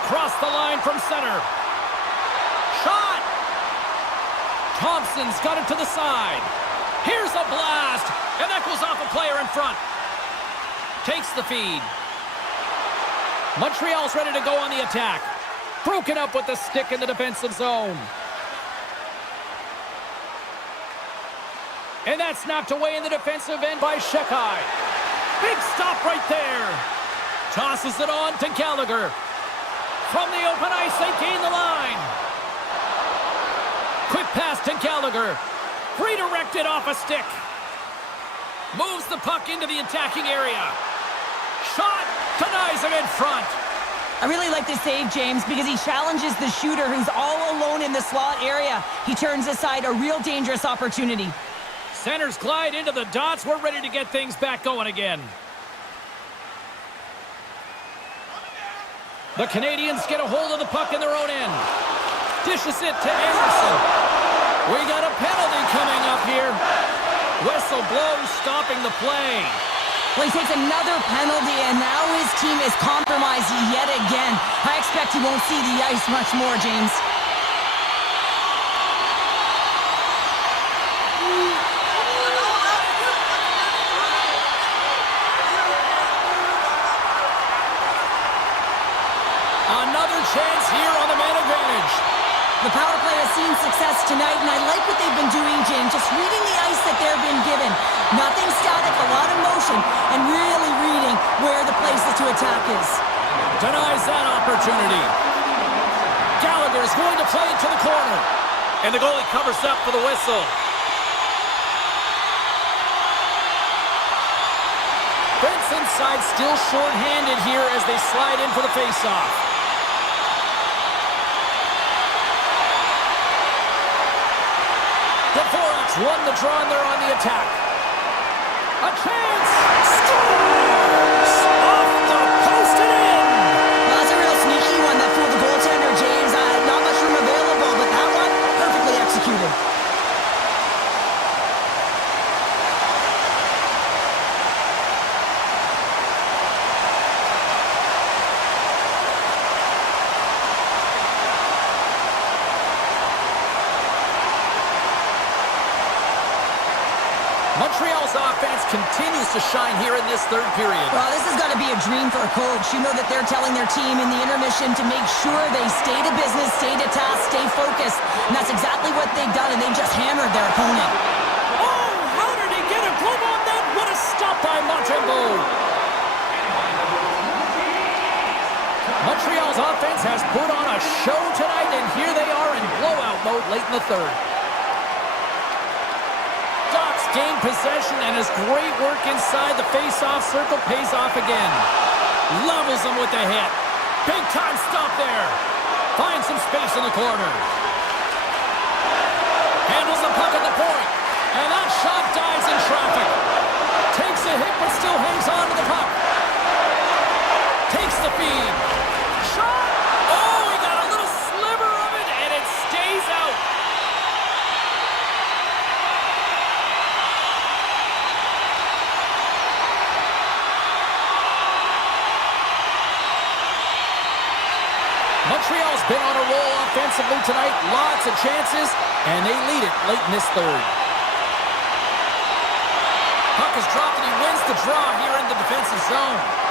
Across the line from center. Shot! Thompson's got it to the side. Here's a blast. And that goes off a player in front. Takes the feed. Montreal's ready to go on the attack. Broken up with the stick in the defensive zone. And that's knocked away in the defensive end by Shekai. Big stop right there. Tosses it on to Gallagher. From the open ice, they gain the line. Quick pass to Gallagher. Redirected off a stick. Moves the puck into the attacking area. Shot. Denies him in front. I really like this save, James, because he challenges the shooter who's all alone in the slot area. He turns aside a real dangerous opportunity. Centers glide into the dots. We're ready to get things back going again. The Canadiens get a hold of the puck in their own end. Dishes it to Anderson. We got a penalty coming up here. Whistle blows, stopping the play. Well, he takes another penalty, and now his team is compromised yet again. I expect he won't see the ice much more, James. Another chance here on the man advantage. The power play has seen success tonight, and I like what they've been doing, James, just reading the ice that they've been given. Nothing static, a lot of motion, and really reading where the places to attack is. Denies that opportunity. Gallagher is going to play it to the corner. And the goalie covers up for the whistle. Benson's side still short-handed here as they slide in for the face-off. Won the draw and they're on the attack. A chance! Scores! Off the post and in! Well, that's a real sneaky one that fooled the goaltender, James. Not much room available, but that one, perfectly executed. Montreal's offense continues to shine here in this third period. Well, this has got to be a dream for a coach. You know that they're telling their team in the intermission to make sure they stay to business, stay to task, stay focused. And that's exactly what they've done, and they've just hammered their opponent. Oh, how did he get a glove on that? What a stop by Montembeault. Montreal's offense has put on a show tonight, and here they are in blowout mode late in the third. Gained possession, and his great work inside the face-off circle pays off again. Levels him with the hit. Big-time stop there. Finds some space in the corner. Handles the puck at the point. And that shot dives in traffic. Takes a hit, but still hangs on to the puck. Takes the feed. Shot! Oh, he got a little sliver of it, and it stays out. Montreal's been on a roll offensively tonight. Lots of chances, and they lead it late in this third. Puck is dropped, and he wins the draw here in the defensive zone.